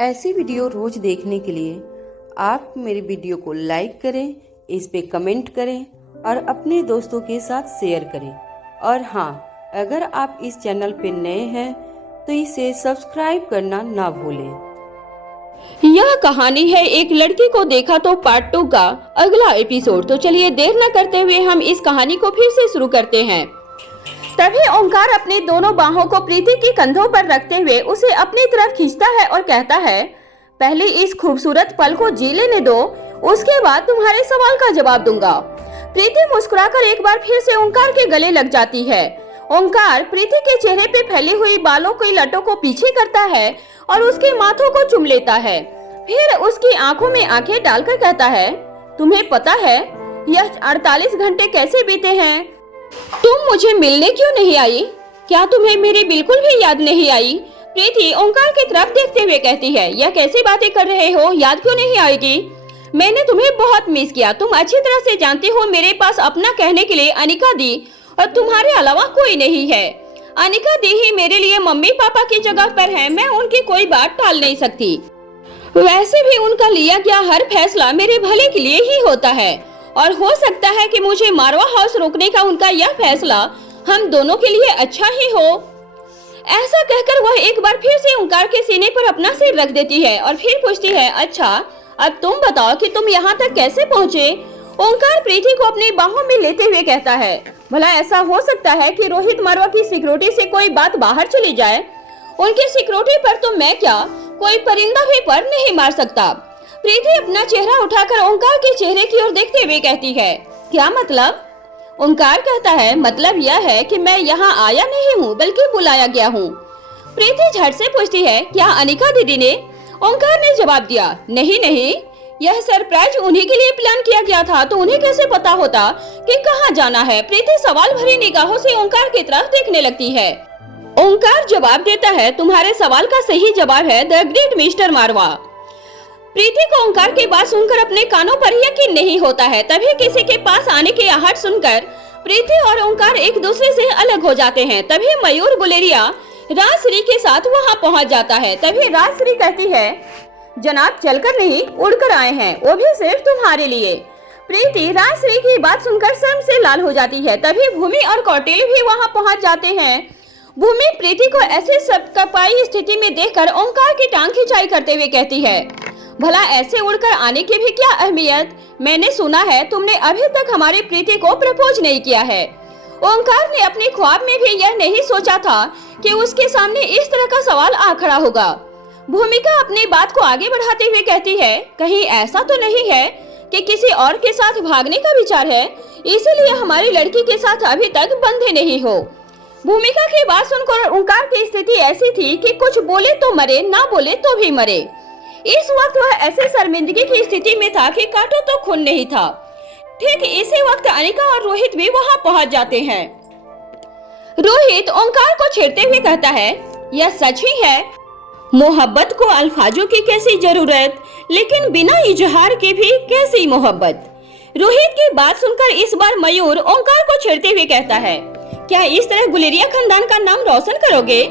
ऐसी वीडियो रोज देखने के लिए आप मेरे वीडियो को लाइक करें, इस पे कमेंट करें और अपने दोस्तों के साथ शेयर करें। और हाँ, अगर आप इस चैनल पे नए हैं तो इसे सब्सक्राइब करना ना भूलें। यह कहानी है एक लड़की को देखा तो पार्ट 2 का अगला एपिसोड। तो चलिए देर न करते हुए हम इस कहानी को फिर से शुरू करते हैं। तभी ओंकार अपनी दोनों बाहों को प्रीति की कंधों पर रखते हुए उसे अपनी तरफ खींचता है और कहता है, पहले इस खूबसूरत पल को जी लेने दो, उसके बाद तुम्हारे सवाल का जवाब दूंगा। प्रीति मुस्कुराकर एक बार फिर से ओंकार के गले लग जाती है। ओंकार प्रीति के चेहरे पे फैली हुई बालों की लटों को पीछे करता है और उसके माथों को चूम लेता है। फिर उसकी आंखों में आंखें डालकर कहता है, तुम्हें पता है यह 48 घंटे कैसे बीते हैं? तुम मुझे मिलने क्यों नहीं आई? क्या तुम्हें मेरी बिल्कुल भी याद नहीं आई? प्रीति ओंकार की तरफ देखते हुए कहती है, यह कैसी बातें कर रहे हो? याद क्यों नहीं आएगी? मैंने तुम्हें बहुत मिस किया। तुम अच्छी तरह से जानती हो मेरे पास अपना कहने के लिए अनिका दी और तुम्हारे अलावा कोई नहीं है। अनिका दी ही मेरे लिए मम्मी पापा की जगह पर है। मैं उनकी कोई बात टाल नहीं सकती। वैसे भी उनका लिया गया हर फैसला मेरे भले के लिए ही होता है और हो सकता है कि मुझे मारवा हाउस रोकने का उनका यह फैसला हम दोनों के लिए अच्छा ही हो। ऐसा कहकर वह एक बार फिर से ओंकार के सीने पर अपना सिर रख देती है और फिर पूछती है, अच्छा अब तुम बताओ कि तुम यहाँ तक कैसे पहुँचे? ओंकार प्रीति को अपनी बाहों में लेते हुए कहता है, भला ऐसा हो सकता है कि रोहित मारवा की सिक्योरिटी से कोई बात बाहर चली जाए? उनकी सिक्योरिटी पर तो मैं क्या, कोई परिंदा भी पर नहीं मार सकता। प्रीति अपना चेहरा उठाकर ओंकार के चेहरे की ओर देखते हुए कहती है, क्या मतलब? ओंकार कहता है, मतलब यह है कि मैं यहाँ आया नहीं हूँ बल्कि बुलाया गया हूँ। प्रीति झट से पूछती है, क्या अनिका दीदी ने? ओंकार ने जवाब दिया, नहीं, यह सरप्राइज उन्हीं के लिए प्लान किया गया था, तो उन्हें कैसे पता होता कि कहाँ जाना है? प्रीति सवाल भरी निगाहों से ओंकार की तरफ देखने लगती है। ओंकार जवाब देता है, तुम्हारे सवाल का सही जवाब है द ग्रेट मिस्टर मारवा। प्रीति को ओंकार की बात सुनकर अपने कानों पर यकीन नहीं होता है। तभी किसी के पास आने की आहट सुनकर प्रीति और ओंकार एक दूसरे से अलग हो जाते हैं। तभी मयूर गुलेरिया राजश्री के साथ वहां पहुंच जाता है। तभी राजश्री कहती है, जनाब चलकर नहीं उड़कर आए हैं, वो भी सिर्फ तुम्हारे लिए। प्रीति राजश्री की बात सुनकर शर्म से लाल हो जाती है। तभी भूमि और कौटिल्य भी वहां पहुंच जाते हैं। भूमि प्रीति को ऐसे सबकपाई स्थिति में देखकर ओंकार की टांग खिंचाई करते हुए कहती है, भला ऐसे उड़कर आने की भी क्या अहमियत? मैंने सुना है तुमने अभी तक हमारी प्रीति को प्रपोज नहीं किया है। ओंकार ने अपने ख्वाब में भी यह नहीं सोचा था कि उसके सामने इस तरह का सवाल आ खड़ा होगा। भूमिका अपनी बात को आगे बढ़ाते हुए कहती है, कहीं ऐसा तो नहीं है कि किसी और के साथ भागने का विचार है, इसीलिए हमारी लड़की के साथ अभी तक बंधे नहीं हो? भूमिका की बात सुनकर ओंकार की स्थिति ऐसी थी कि कुछ बोले तो मरे, ना बोले तो भी मरे। इस वक्त वह ऐसे शर्मिंदगी की स्थिति में था कि काटो तो खून नहीं था। ठीक इसी वक्त अनिका और रोहित भी वहां पहुंच जाते हैं। रोहित ओंकार को छेड़ते हुए कहता है, यह सच ही है, मोहब्बत को अल्फाजों की कैसी जरूरत, लेकिन बिना इजहार के भी कैसी मोहब्बत। रोहित की बात सुनकर इस बार मयूर ओंकार को छेड़ते हुए कहता है, क्या इस तरह गुलेरिया खानदान का नाम रोशन करोगे?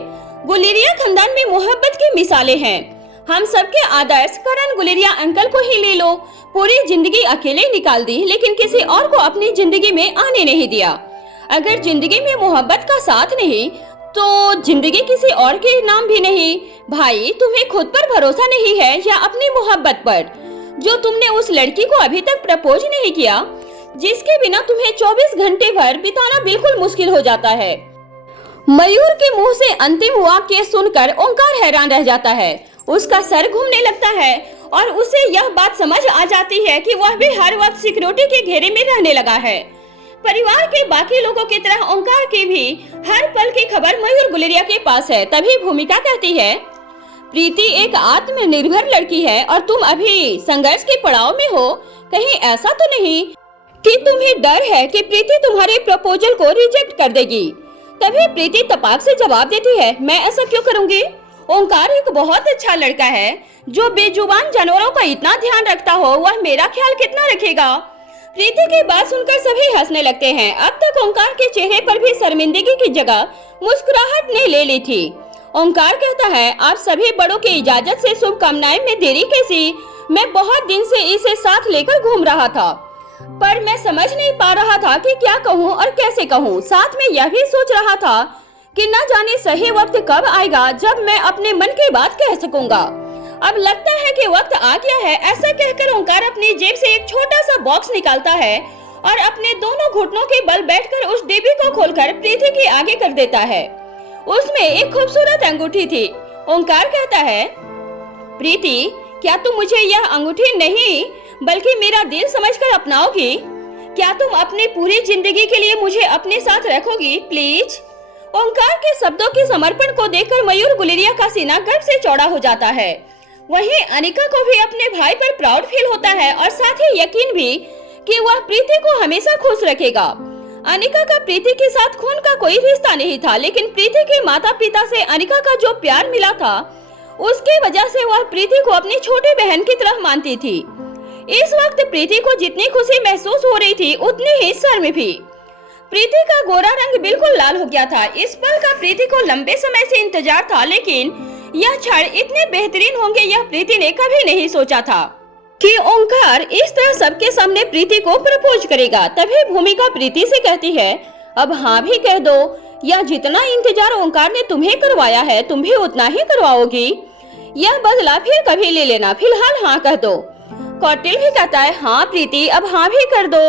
गुलेरिया खानदान में मोहब्बत की मिसालें हैं। हम सबके आदर्श करण गुलेरिया अंकल को ही ले लो। पूरी जिंदगी अकेले निकाल दी, लेकिन किसी और को अपनी जिंदगी में आने नहीं दिया। अगर जिंदगी में मोहब्बत का साथ नहीं तो जिंदगी किसी और के नाम भी नहीं। भाई, तुम्हें खुद पर भरोसा नहीं है या अपनी मोहब्बत पर, जो तुमने उस लड़की को अभी तक प्रपोज नहीं किया, जिसके बिना तुम्हें 24 घंटे भर बिताना बिल्कुल मुश्किल हो जाता है। मयूर के मुंह से अंतिम वाक्य सुनकर ओंकार हैरान रह जाता है। उसका सर घूमने लगता है और उसे यह बात समझ आ जाती है कि वह भी हर वक्त सिक्योरिटी के घेरे में रहने लगा है। परिवार के बाकी लोगों की तरह ओंकार की भी हर पल की खबर मयूर गुलेरिया के पास है। तभी भूमिका कहती है, प्रीति एक आत्मनिर्भर लड़की है और तुम अभी संघर्ष के पड़ाव में हो। कहीं ऐसा तो नहीं कि तुम्हें डर है कि प्रीति तुम्हारे प्रपोजल को रिजेक्ट कर देगी? तभी प्रीति तपाक से जवाब देती है, मैं ऐसा क्यों करूंगी? ओंकार एक बहुत अच्छा लड़का है जो बेजुबान जानवरों का इतना ध्यान रखता हो, वह मेरा ख्याल कितना रखेगा? प्रीति की बात सुनकर सभी हंसने लगते हैं। अब तक ओंकार के चेहरे पर भी शर्मिंदगी की जगह मुस्कुराहट ने ले ली थी। ओंकार कहता है, आप सभी बड़ों की इजाजत से शुभकामनाएं में देरी कैसी? मैं बहुत दिन से इसे साथ लेकर घूम रहा था, पर मैं समझ नहीं पा रहा था कि क्या कहूँ और कैसे कहूँ। साथ में यह भी सोच रहा था कि न जाने सही वक्त कब आएगा जब मैं अपने मन की बात कह सकूंगा। अब लगता है कि वक्त आ गया है। ऐसा कहकर ओंकार अपनी जेब से एक छोटा सा बॉक्स निकालता है और अपने दोनों घुटनों के बल बैठकर उस डिब्बी को खोलकर प्रीति के आगे कर देता है। उसमें एक खूबसूरत अंगूठी थी। ओंकार कहता है, प्रीति, क्या तुम मुझे यह अंगूठी नहीं बल्कि मेरा दिल समझकर अपनाओगी? क्या तुम अपनी पूरी जिंदगी के लिए मुझे अपने साथ रखोगी? प्लीज। ओंकार के शब्दों के समर्पण को देखकर मयूर गुलेरिया का सीना गर्व से चौड़ा हो जाता है। वहीं अनिका को भी अपने भाई पर प्राउड फील होता है और साथ ही यकीन भी कि वह प्रीति को हमेशा खुश रखेगा। अनिका का प्रीति के साथ खून का कोई रिश्ता नहीं था, लेकिन प्रीति के माता पिता से अनिका का जो प्यार मिला था उसकी वजह से वह प्रीति को अपनी छोटी बहन की तरह मानती थी। इस वक्त प्रीति को जितनी खुशी महसूस हो रही थी उतनी ही शर्म भी। प्रीति का गोरा रंग बिल्कुल लाल हो गया था। इस पल का प्रीति को लंबे समय से इंतजार था, लेकिन यह क्षण इतने बेहतरीन होंगे यह प्रीति ने कभी नहीं सोचा था कि ओंकार इस तरह सबके सामने प्रीति को प्रपोज करेगा। तभी भूमिका प्रीति से कहती है, अब हाँ भी कह दो, या जितना इंतजार ओंकार ने तुम्हें करवाया है तुम भी उतना ही करवाओगी। यह बदला फिर कभी ले लेना, फिलहाल हाँ कह दो। कौटिल भी कहता है, हाँ प्रीति, अब हाँ भी कर दो।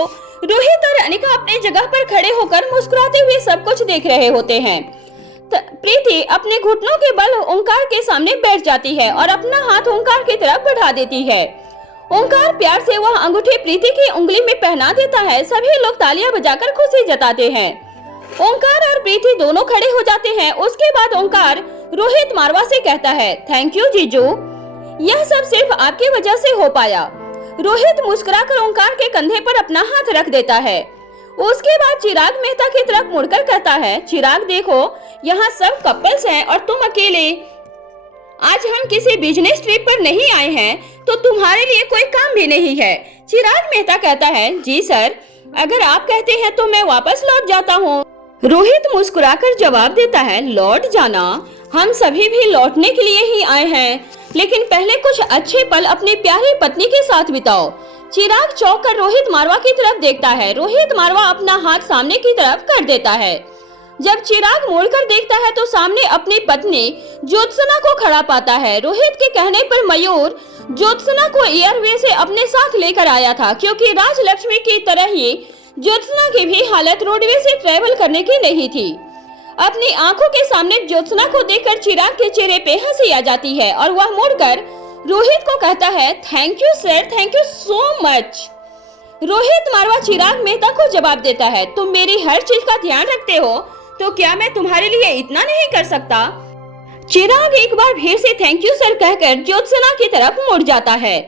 रोहित और अनिका अपनी जगह पर खड़े होकर मुस्कुराते हुए सब कुछ देख रहे होते हैं। प्रीति अपने घुटनों के बल ओंकार के सामने बैठ जाती है और अपना हाथ ओंकार की तरफ बढ़ा देती है। ओंकार प्यार से वह अंगूठी प्रीति की उंगली में पहना देता है। सभी लोग तालियां बजाकर खुशी जताते हैं। ओंकार और प्रीति दोनों खड़े हो जाते हैं। उसके बाद ओंकार रोहित मारवा से कहता है, थैंक यू जीजू, यह सब सिर्फ आपकी वजह से हो पाया। रोहित मुस्कुराकर ओंकार के कंधे पर अपना हाथ रख देता है। उसके बाद चिराग मेहता की तरफ मुड़कर कहता है, चिराग देखो, यहाँ सब कपल्स हैं और तुम अकेले। आज हम किसी बिजनेस ट्रिप पर नहीं आए हैं तो तुम्हारे लिए कोई काम भी नहीं है। चिराग मेहता कहता है, जी सर, अगर आप कहते हैं तो मैं वापस लौट जाता हूँ। रोहित मुस्कुराकर जवाब देता है, लौट जाना, हम सभी भी लौटने के लिए ही आए हैं, लेकिन पहले कुछ अच्छे पल अपनी प्यारी पत्नी के साथ बिताओ। चिराग चौंक कर रोहित मारवा की तरफ देखता है। रोहित मारवा अपना हाथ सामने की तरफ कर देता है। जब चिराग मुड़कर देखता है तो सामने अपनी पत्नी ज्योत्सना को खड़ा पाता है। रोहित के कहने पर मयूर ज्योत्सना को एयरवे से अपने साथ लेकर आया था, क्योंकि राजलक्ष्मी की तरह ही ज्योत्सना की भी हालत रोडवे से ट्रेवल करने की नहीं थी। अपनी आंखों के सामने ज्योत्सना को देखकर चिराग के चेहरे पे हंसी आ जाती है और वह मुड़कर रोहित को कहता है, thank you sir, thank you so much. Rohit मारवा चिराग मेहता को जवाब देता है, तुम मेरी हर चीज का ध्यान रखते हो तो क्या मैं तुम्हारे लिए इतना नहीं कर सकता? चिराग एक बार फिर से थैंक यू सर कहकर ज्योत्सना की तरफ मुड़ जाता है।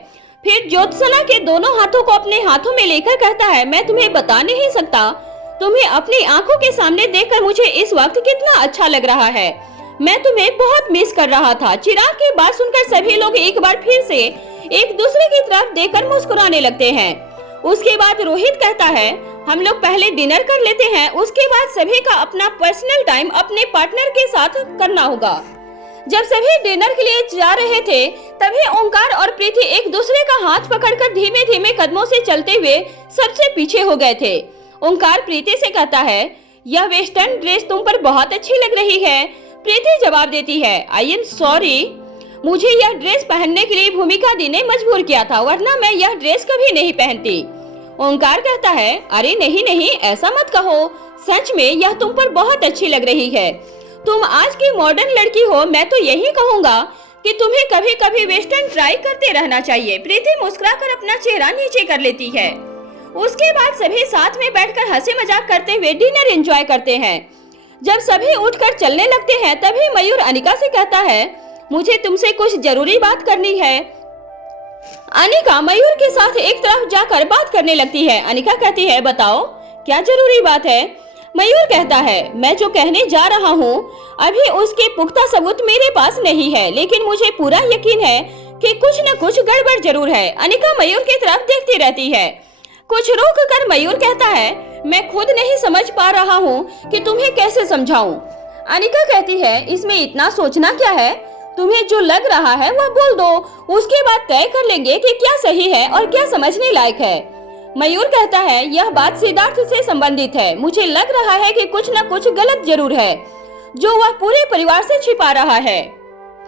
फिर ज्योत्सना के दोनों हाथों को अपने हाथों में लेकर कहता है, मैं तुम्हें बता नहीं सकता, तुम्हें अपनी आंखों के सामने देखकर मुझे इस वक्त कितना अच्छा लग रहा है। मैं तुम्हें बहुत मिस कर रहा था। चिराग की बात सुनकर सभी लोग एक बार फिर से एक दूसरे की तरफ देखकर मुस्कुराने लगते हैं। उसके बाद रोहित कहता है, हम लोग पहले डिनर कर लेते हैं, उसके बाद सभी का अपना पर्सनल टाइम अपने पार्टनर के साथ करना होगा। जब सभी डिनर के लिए जा रहे थे तभी ओंकार और प्रीति एक दूसरे का हाथ पकड़कर धीमे धीमे कदमों से चलते हुए सबसे पीछे हो गए थे। ओंकार प्रीति से कहता है, यह वेस्टर्न ड्रेस तुम पर बहुत अच्छी लग रही है। प्रीति जवाब देती है, आई एम सॉरी, मुझे यह ड्रेस पहनने के लिए भूमिका दी ने मजबूर किया था, वरना मैं यह ड्रेस कभी नहीं पहनती। ओंकार कहता है, अरे नहीं नहीं, ऐसा मत कहो, सच में यह तुम पर बहुत अच्छी लग रही है। तुम आज की मॉडर्न लड़की हो, मैं तो यही कहूँगा कि तुम्हें कभी कभी वेस्टर्न ट्राई करते रहना चाहिए। प्रीति मुस्कुराकर अपना चेहरा नीचे कर लेती है। उसके बाद सभी साथ में बैठकर हंसी मजाक करते हुए डिनर एंजॉय करते हैं। जब सभी उठकर चलने लगते हैं तभी मयूर अनिका से कहता है, मुझे तुमसे कुछ जरूरी बात करनी है। अनिका मयूर के साथ एक तरफ जाकर बात करने लगती है। अनिका कहती है, बताओ क्या जरूरी बात है? मयूर कहता है, मैं जो कहने जा रहा हूँ अभी उसके पुख्ता सबूत मेरे पास नहीं है, लेकिन मुझे पूरा यकीन है कि कुछ न कुछ गड़बड़ जरूर है। अनिका मयूर की तरफ देखती रहती है। कुछ रोक कर मयूर कहता है, मैं खुद नहीं समझ पा रहा हूँ कि तुम्हें कैसे समझाऊं। अनिका कहती है इसमें इतना सोचना क्या है, तुम्हें जो लग रहा है वह बोल दो, उसके बाद तय कर लेंगे कि क्या सही है और क्या समझने लायक है। मयूर कहता है यह बात सिद्धार्थ से संबंधित है, मुझे लग रहा है कि कुछ न कुछ गलत जरूर है जो वह पूरे परिवार से छिपा रहा है।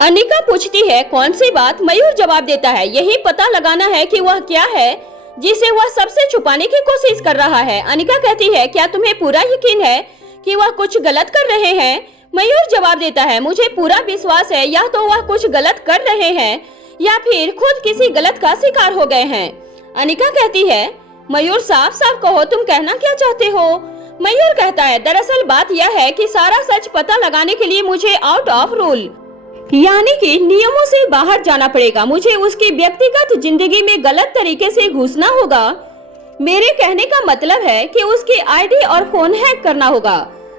अनिका पूछती है कौन सी बात। मयूर जवाब देता है यही पता लगाना है कि वह क्या है जिसे वह सबसे छुपाने की कोशिश कर रहा है। अनिका कहती है क्या तुम्हें पूरा यकीन है कि वह कुछ गलत कर रहे हैं? मयूर जवाब देता है मुझे पूरा विश्वास है, या तो वह कुछ गलत कर रहे हैं या फिर खुद किसी गलत का शिकार हो गए हैं। अनिका कहती है मयूर साफ साफ कहो, तुम कहना क्या चाहते हो? मयूर कहता है दरअसल बात यह है कि सारा सच पता लगाने के लिए मुझे आउट ऑफ रूल यानी कि नियमों से बाहर जाना पड़ेगा। मुझे उसकी व्यक्तिगत जिंदगी में गलत तरीके से घुसना होगा। मेरे कहने का मतलब है कि उसकी आईडी और फोन हैक करना होगा।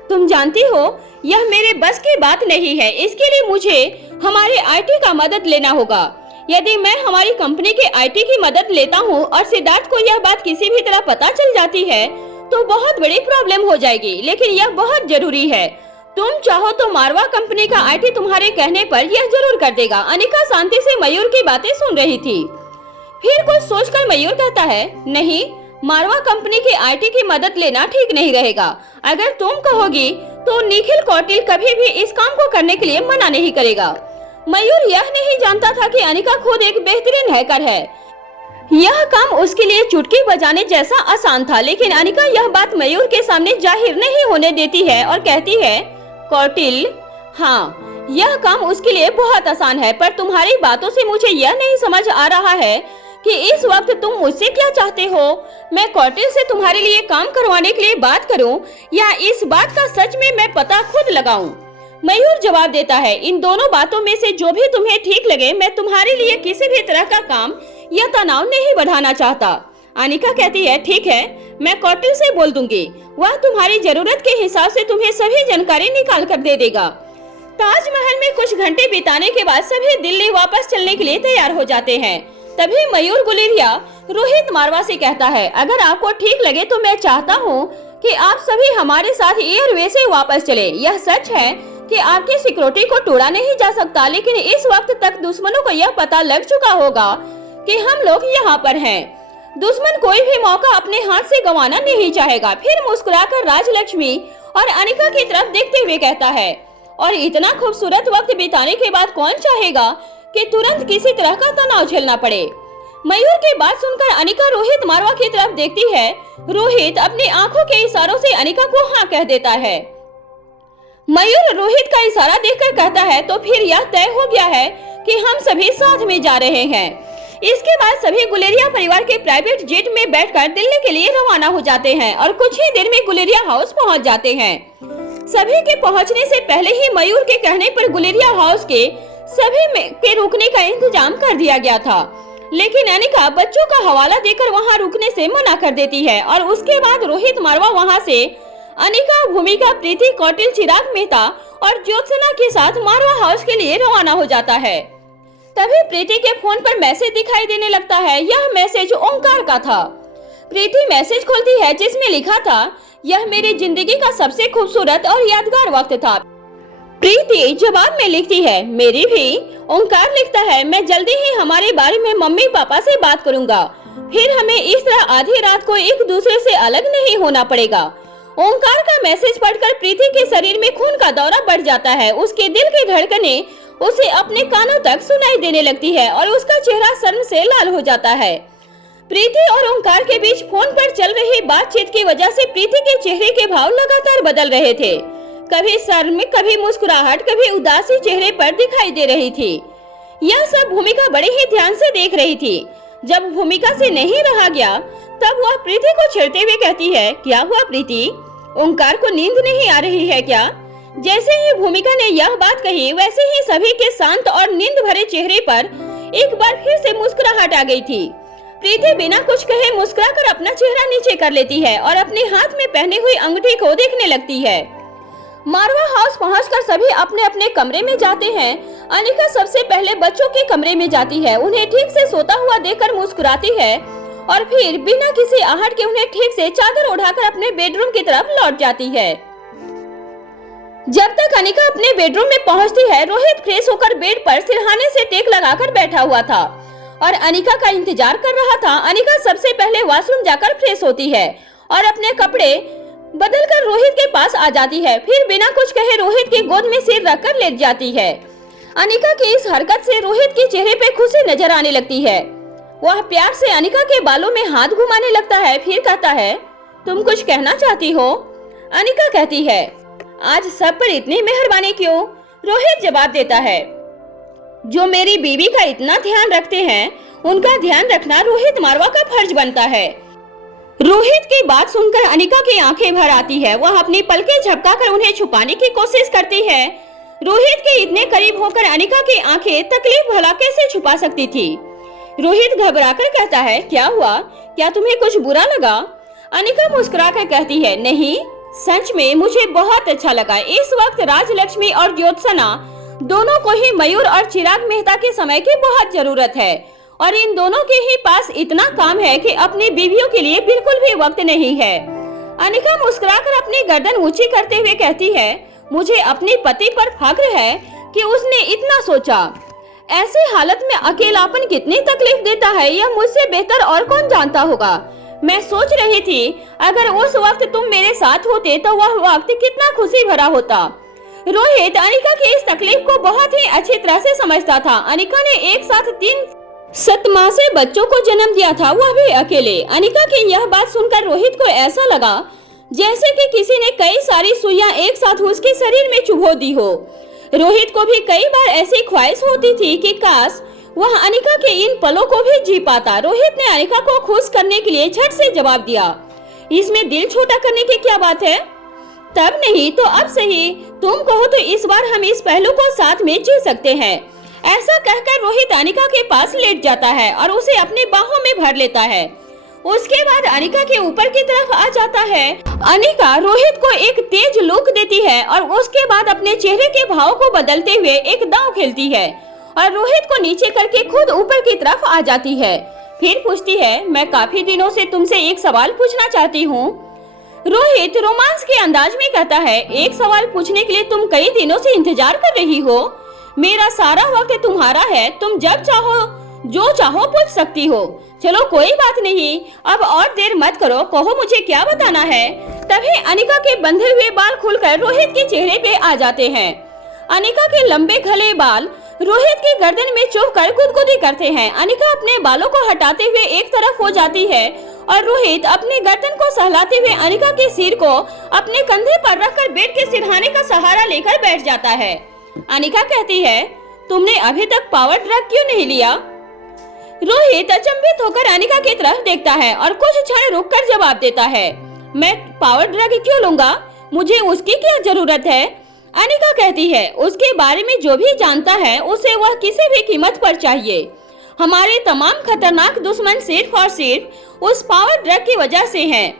तुम जानती हो यह मेरे बस की बात नहीं है, इसके लिए मुझे हमारे आईटी का मदद लेना होगा। यदि मैं हमारी कंपनी के आईटी की मदद लेता हूँ और सिद्धार्थ को यह बात किसी भी तरह पता चल जाती है तो बहुत बड़ी प्रॉब्लम हो जाएगी, लेकिन यह बहुत जरूरी है। तुम चाहो तो मारवा कंपनी का आईटी तुम्हारे कहने पर यह जरूर कर देगा। अनिका शांति से मयूर की बातें सुन रही थी। फिर कुछ सोचकर मयूर कहता है नहीं, मारवा कंपनी के आईटी की मदद लेना ठीक नहीं रहेगा। अगर तुम कहोगी तो निखिल कौटिल कभी भी इस काम को करने के लिए मना नहीं करेगा। मयूर यह नहीं जानता था कि अनिका खुद एक बेहतरीन हैकर है। यह काम उसके लिए चुटकी बजाने जैसा आसान था, लेकिन अनिका यह बात मयूर के सामने जाहिर नहीं होने देती है और कहती है कौटिल, हाँ यह काम उसके लिए बहुत आसान है, पर तुम्हारी बातों से मुझे यह नहीं समझ आ रहा है कि इस वक्त तुम मुझसे क्या चाहते हो। मैं कौटिल से तुम्हारे लिए काम करवाने के लिए बात करूं या इस बात का सच में मैं पता खुद लगाऊं? मयूर जवाब देता है इन दोनों बातों में से जो भी तुम्हें ठीक लगे। मैं तुम्हारे लिए किसी भी तरह का काम या तनाव नहीं बढ़ाना चाहता। अनिका कहती है ठीक है, मैं कौटिल से बोल दूंगी, वह तुम्हारी जरूरत के हिसाब से तुम्हें सभी जानकारी निकाल कर दे देगा। ताजमहल में कुछ घंटे बिताने के बाद सभी दिल्ली वापस चलने के लिए तैयार हो जाते हैं। तभी मयूर गुलेरिया रोहित मारवा से कहता है अगर आपको ठीक लगे तो मैं चाहता हूँ कि आप सभी हमारे साथ एयरवे से वापस चले। यह सच है कि आपकी सिक्योरिटी को तोड़ा नहीं जा सकता, लेकिन इस वक्त तक दुश्मनों को यह पता लग चुका होगा कि हम लोग यहाँ पर हैं। दुश्मन कोई भी मौका अपने हाथ से गंवाना नहीं चाहेगा। फिर मुस्कुराकर राजलक्ष्मी और अनिका की तरफ देखते हुए कहता है और इतना खूबसूरत वक्त बिताने के बाद कौन चाहेगा कि तुरंत किसी तरह का तनाव झेलना पड़े। मयूर की बात सुनकर अनिका रोहित मारवा की तरफ देखती है। रोहित अपनी आंखों के इशारों से अनिका को हाँ कह देता है। मयूर रोहित का इशारा देखकर कहता है तो फिर यह तय हो गया है कि हम सभी साथ में जा रहे हैं। इसके बाद सभी गुलेरिया परिवार के प्राइवेट जेट में बैठकर दिल्ली के लिए रवाना हो जाते हैं और कुछ ही देर में गुलेरिया हाउस पहुंच जाते हैं। सभी के पहुंचने से पहले ही मयूर के कहने पर गुलेरिया हाउस के सभी के रुकने का इंतजाम कर दिया गया था, लेकिन अनिका बच्चों का हवाला देकर वहां रुकने से मना कर देती है और उसके बाद रोहित मारवा वहां से अनिका, भूमिका, प्रीति, कौटिल, चिराग मेहता और ज्योत्सना के साथ मारवा हाउस के लिए रवाना हो जाता है। तभी प्रीति के फोन पर मैसेज दिखाई देने लगता है। यह मैसेज ओंकार का था। प्रीति मैसेज खोलती है जिसमें लिखा था यह मेरी जिंदगी का सबसे खूबसूरत और यादगार वक्त था। प्रीति जवाब में लिखती है मेरी भी। ओंकार लिखता है मैं जल्दी ही हमारे बारे में मम्मी पापा से बात करूंगा, फिर हमें इस तरह आधी रात को एक दूसरे से अलग नहीं होना पड़ेगा। ओंकार का मैसेज पढ़कर प्रीति के शरीर में खून का दौरा बढ़ जाता है। उसके दिल की धड़कनें उसे अपने कानों तक सुनाई देने लगती है और उसका चेहरा शर्म से लाल हो जाता है। प्रीति और ओंकार के बीच फोन पर चल रही बातचीत की वजह से प्रीति के चेहरे के भाव लगातार बदल रहे थे। कभी शर्म, कभी मुस्कुराहट, कभी उदासी चेहरे पर दिखाई दे रही थी। यह सब भूमिका बड़े ही ध्यान से देख रही थी। जब भूमिका से नहीं रहा गया तब वह प्रीति को छेड़ते हुए कहती है क्या हुआ प्रीति, ओंकार को नींद नहीं आ रही है क्या? जैसे ही भूमिका ने यह बात कही वैसे ही सभी के शांत और नींद भरे चेहरे पर एक बार फिर से मुस्कुराहट आ गई थी। प्रीति बिना कुछ कहे मुस्कुराकर अपना चेहरा नीचे कर लेती है और अपने हाथ में पहने हुई अंगूठी को देखने लगती है। मारवा हाउस पहुंचकर सभी अपने अपने कमरे में जाते हैं। अनिका सबसे पहले बच्चों के कमरे में जाती है, उन्हें ठीक से सोता हुआ देखकर मुस्कुराती है और फिर बिना किसी आहट के उन्हें ठीक से चादर उठाकर अपने बेडरूम की तरफ लौट जाती है। जब तक अनिका अपने बेडरूम में पहुंचती है, रोहित फ्रेश होकर बेड पर सिरहाने से टेक लगाकर बैठा हुआ था और अनिका का इंतजार कर रहा था। अनिका सबसे पहले वॉशरूम जाकर फ्रेश होती है और अपने कपड़े बदलकर रोहित के पास आ जाती है। फिर बिना कुछ कहे रोहित की गोद में सिर रखकर लेट जाती है। अनिका की इस हरकत से रोहित के चेहरे पे खुशी नजर आने लगती है। वह प्यार से अनिका के बालों में हाथ घुमाने लगता है। फिर कहता है, तुम कुछ कहना चाहती हो? अनिका कहती है, आज सब पर इतनी मेहरबानी क्यों? रोहित जवाब देता है, जो मेरी बीवी का इतना ध्यान रखते हैं, उनका ध्यान रखना रोहित मारवा का फर्ज बनता है। रोहित की बात सुनकर अनिका की आंखें भर आती है। वह अपनी पलकें झपकाकर उन्हें छुपाने की कोशिश करती है। रोहित के इतने करीब होकर अनिका की आंखें तकलीफ भला कैसे छुपा सकती थी? रोहित घबराकर कहता है, क्या हुआ? क्या तुम्हें कुछ बुरा लगा? अनिका मुस्कुराकर कहती है, नहीं, सच में मुझे बहुत अच्छा लगा। इस वक्त राजलक्ष्मी और ज्योत्सना दोनों को ही मयूर और चिराग मेहता के समय की बहुत जरूरत है और इन दोनों के ही पास इतना काम है कि अपनी बीवियों के लिए बिल्कुल भी वक्त नहीं है। अनिका मुस्कुराकर अपनी गर्दन ऊंची करते हुए कहती है, मुझे अपने पति पर फख्र है कि उसने इतना सोचा। ऐसी हालत में अकेलापन कितनी तकलीफ देता है, यह मुझसे बेहतर और कौन जानता होगा। मैं सोच रही थी, अगर उस वक्त तुम मेरे साथ होते तो वह वक्त कितना खुशी भरा होता। रोहित अनिका की इस तकलीफ को बहुत ही अच्छी तरह से समझता था। अनिका ने एक साथ 3 सतमासे बच्चों को जन्म दिया था, वह भी अकेले। अनिका की यह बात सुनकर रोहित को ऐसा लगा जैसे कि किसी ने कई सारी सुइयां एक साथ उसके शरीर में चुभो दी हो। रोहित को भी कई बार ऐसी ख्वाहिश होती थी कि काश वह अनिका के इन पलों को भी जी पाता। रोहित ने अनिका को खुश करने के लिए झट से जवाब दिया, इसमें दिल छोटा करने की क्या बात है? तब नहीं तो अब सही, तुम कहो तो इस बार हम इस पहलू को साथ में जी सकते हैं। ऐसा कहकर रोहित अनिका के पास लेट जाता है और उसे अपनी बाहों में भर लेता है। उसके बाद अनिका के ऊपर की तरफ आ जाता है। अनिका रोहित को एक तेज लुक देती है और उसके बाद अपने चेहरे के भाव को बदलते हुए एक दांव खेलती है और रोहित को नीचे करके खुद ऊपर की तरफ आ जाती है। फिर पूछती है, मैं काफी दिनों से तुमसे एक सवाल पूछना चाहती हूँ। रोहित रोमांस के अंदाज में कहता है, एक सवाल पूछने के लिए तुम कई दिनों से इंतजार कर रही हो। मेरा सारा वक्त तुम्हारा है, तुम जब चाहो जो चाहो पूछ सकती हो। चलो कोई बात नहीं, अब और देर मत करो, कहो मुझे क्या बताना है। तभी अनिका के बंधे हुए बाल खुलकर रोहित के चेहरे पे आ जाते हैं। अनिका के लंबे घने बाल रोहित की गर्दन में चुभकर गुदगुदी करते हैं। अनिका अपने बालों को हटाते हुए एक तरफ हो जाती है और रोहित अपनी गर्दन को सहलाते हुए अनिका के सिर को अपने कंधे पर रखकर बेड के सिरहाने का सहारा लेकर बैठ जाता है। अनिका कहती है, तुमने अभी तक पावर ड्रग क्यों नहीं लिया? रोहित अचंभित होकर अनिका की तरफ देखता है और कुछ क्षण रुककर जवाब देता है, मैं पावर ड्रग क्यों लूंगा? मुझे उसकी क्या जरूरत है? अनिका कहती है, उसके बारे में जो भी जानता है उसे वह किसी भी कीमत पर चाहिए। हमारे तमाम खतरनाक दुश्मन सिर्फ और सिर्फ उस पावर ड्रग की वजह से हैं।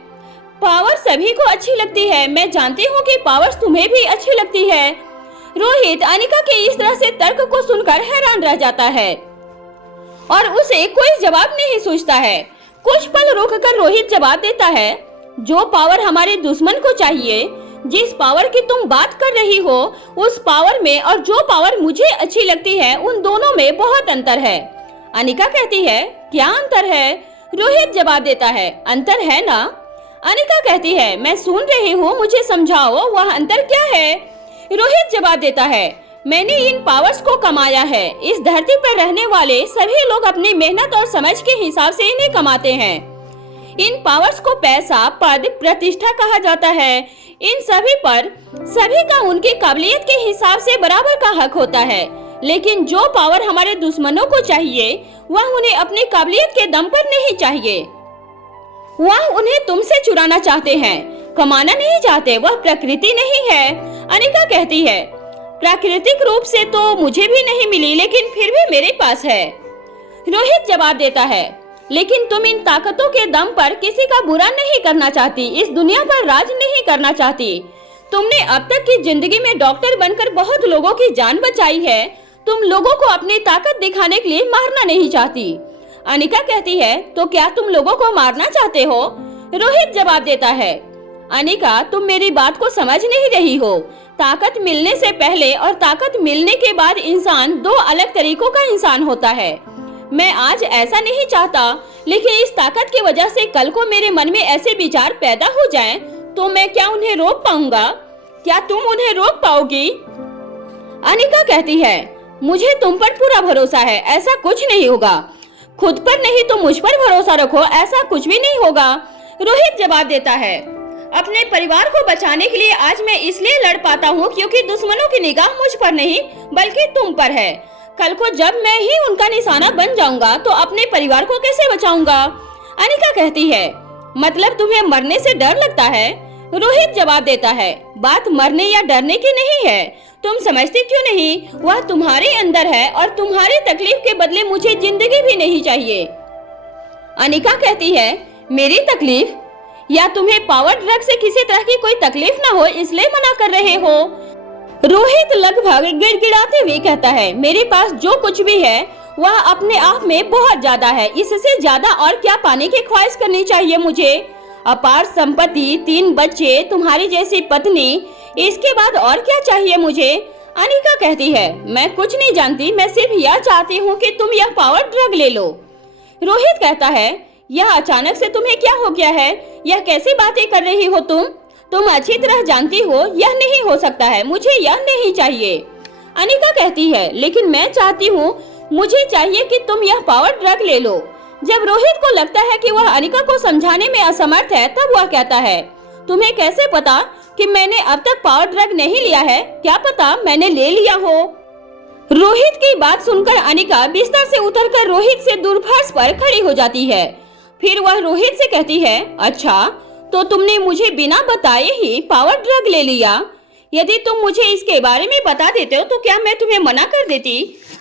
पावर सभी को अच्छी लगती है, मैं जानती हूँ कि पावर तुम्हें भी अच्छी लगती है। रोहित अनिका के इस तरह से तर्क को सुनकर हैरान रह जाता है और उसे कोई जवाब नहीं सूझता है। कुछ पल रुककर रोहित जवाब देता है, जो पावर हमारे दुश्मन को चाहिए, जिस पावर की तुम बात कर रही हो, उस पावर में और जो पावर मुझे अच्छी लगती है, उन दोनों में बहुत अंतर है। अनिका कहती है, क्या अंतर है? रोहित जवाब देता है, अंतर है ना? अनिका कहती है, मैं सुन रही हूँ, मुझे समझाओ वह अंतर क्या है? रोहित जवाब देता है, मैंने इन पावर्स को कमाया है। इस धरती पर रहने वाले सभी लोग अपनी मेहनत और समझ के हिसाब से इन्हें कमाते हैं। इन पावर्स को पैसा, पद, प्रतिष्ठा कहा जाता है। इन सभी पर सभी का उनकी काबिलियत के हिसाब से बराबर का हक होता है। लेकिन जो पावर हमारे दुश्मनों को चाहिए, वह उन्हें अपनी काबिलियत के दम पर नहीं चाहिए। वह उन्हें तुमसे चुराना चाहते हैं, कमाना नहीं चाहते। वह प्रकृति नहीं है। अनिका कहती है, प्राकृतिक रूप से तो मुझे भी नहीं मिली, लेकिन फिर भी मेरे पास है। रोहित जवाब देता है, लेकिन तुम इन ताकतों के दम पर किसी का बुरा नहीं करना चाहती, इस दुनिया पर राज नहीं करना चाहती। तुमने अब तक की जिंदगी में डॉक्टर बनकर बहुत लोगों की जान बचाई है। तुम लोगों को अपनी ताकत दिखाने के लिए मारना नहीं चाहती। अनिका कहती है, तो क्या तुम लोगों को मारना चाहते हो? रोहित जवाब देता है, अनिका, तुम मेरी बात को समझ नहीं रही हो। ताकत मिलने से पहले और ताकत मिलने के बाद इंसान दो अलग तरीकों का इंसान होता है। मैं आज ऐसा नहीं चाहता, लेकिन इस ताकत की वजह से कल को मेरे मन में ऐसे विचार पैदा हो जाएं, तो मैं क्या उन्हें रोक पाऊंगा? क्या तुम उन्हें रोक पाओगी? अनिका कहती है, मुझे तुम पर पूरा भरोसा है, ऐसा कुछ नहीं होगा। खुद पर नहीं तो मुझ पर भरोसा रखो, ऐसा कुछ भी नहीं होगा। रोहित जवाब देता है, अपने परिवार को बचाने के लिए आज मैं इसलिए लड़ पाता हूँ क्योंकि दुश्मनों की निगाह मुझ पर नहीं बल्कि तुम पर है। कल को जब मैं ही उनका निशाना बन जाऊंगा तो अपने परिवार को कैसे बचाऊंगा? अनिका कहती है, मतलब तुम्हें मरने से डर लगता है? रोहित जवाब देता है, बात मरने या डरने की नहीं है। तुम समझती क्यों नहीं? वह तुम्हारे अंदर है और तुम्हारी तकलीफ के बदले मुझे जिंदगी भी नहीं चाहिए। अनिका कहती है, मेरी तकलीफ? या तुम्हें पावर ड्रग से किसी तरह की कोई तकलीफ ना हो इसलिए मना कर रहे हो? रोहित लगभग गिड़गिड़ाते हुए कहता है, मेरे पास जो कुछ भी है वह अपने आप में बहुत ज्यादा है। इससे ज्यादा और क्या पाने की ख्वाहिश करनी चाहिए मुझे? अपार संपत्ति, 3 बच्चे, तुम्हारी जैसी पत्नी, इसके बाद और क्या चाहिए मुझे? अनिका कहती है, मैं कुछ नहीं जानती, मैं सिर्फ यह चाहती हूँ कि तुम यह पावर ड्रग ले लो। रोहित कहता है, यह अचानक से तुम्हें क्या हो गया है? यह कैसी बातें कर रही हो तुम अच्छी तरह जानती हो यह नहीं हो सकता है, मुझे यह नहीं चाहिए। अनिका कहती है, लेकिन मैं चाहती हूँ, मुझे चाहिए कि तुम यह पावर ड्रग ले लो। जब रोहित को लगता है कि वह अनिका को समझाने में असमर्थ है, तब वह कहता है, तुम्हें कैसे पता कि मैंने अब तक पावर ड्रग नहीं लिया है? क्या पता मैंने ले लिया हो। रोहित की बात सुनकर अनिका बिस्तर से उतरकर रोहित से दूर फर्श पर खड़ी हो जाती है। फिर वह रोहित से कहती है, अच्छा तो तुमने मुझे बिना बताए ही पावर ड्रग ले लिया? यदि तुम मुझे इसके बारे में बता देते हो तो क्या मैं तुम्हें मना कर देती?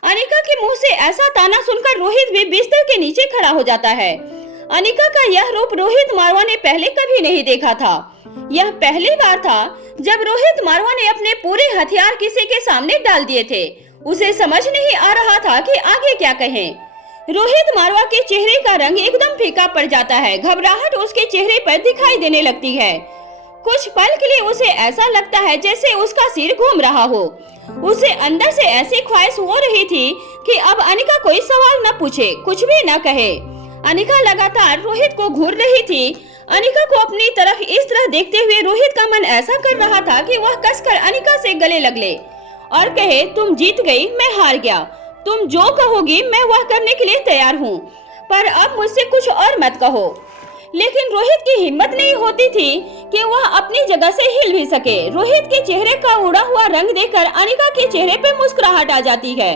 अनिका के मुंह से ऐसा ताना सुनकर रोहित भी बिस्तर के नीचे खड़ा हो जाता है। अनिका का यह रूप रोहित मारवा ने पहले कभी नहीं देखा था। यह पहली बार था जब रोहित मारवा ने अपने पूरे हथियार किसी के सामने डाल दिए थे। उसे समझ नहीं आ रहा था कि आगे क्या कहें। रोहित मारवा के चेहरे का रंग एकदम फीका पड़ जाता है। घबराहट उसके चेहरे पर दिखाई देने लगती है। कुछ पल के लिए उसे ऐसा लगता है जैसे उसका सिर घूम रहा हो। उसे अंदर से ऐसी ख्वाहिश हो रही थी कि अब अनिका कोई सवाल न पूछे, कुछ भी न कहे। अनिका लगातार रोहित को घूर रही थी। अनिका को अपनी तरफ इस तरह देखते हुए रोहित का मन ऐसा कर रहा था कि वह कसकर अनिका से गले लग ले और कहे, तुम जीत गई, मैं हार गया। तुम जो कहोगी मैं वह करने के लिए तैयार हूँ, पर अब मुझसे कुछ और मत कहो। लेकिन रोहित की हिम्मत नहीं होती थी कि वह अपनी जगह से हिल भी सके। रोहित के चेहरे का उड़ा हुआ रंग देखकर अनिका के चेहरे पे मुस्कुराहट आ जाती है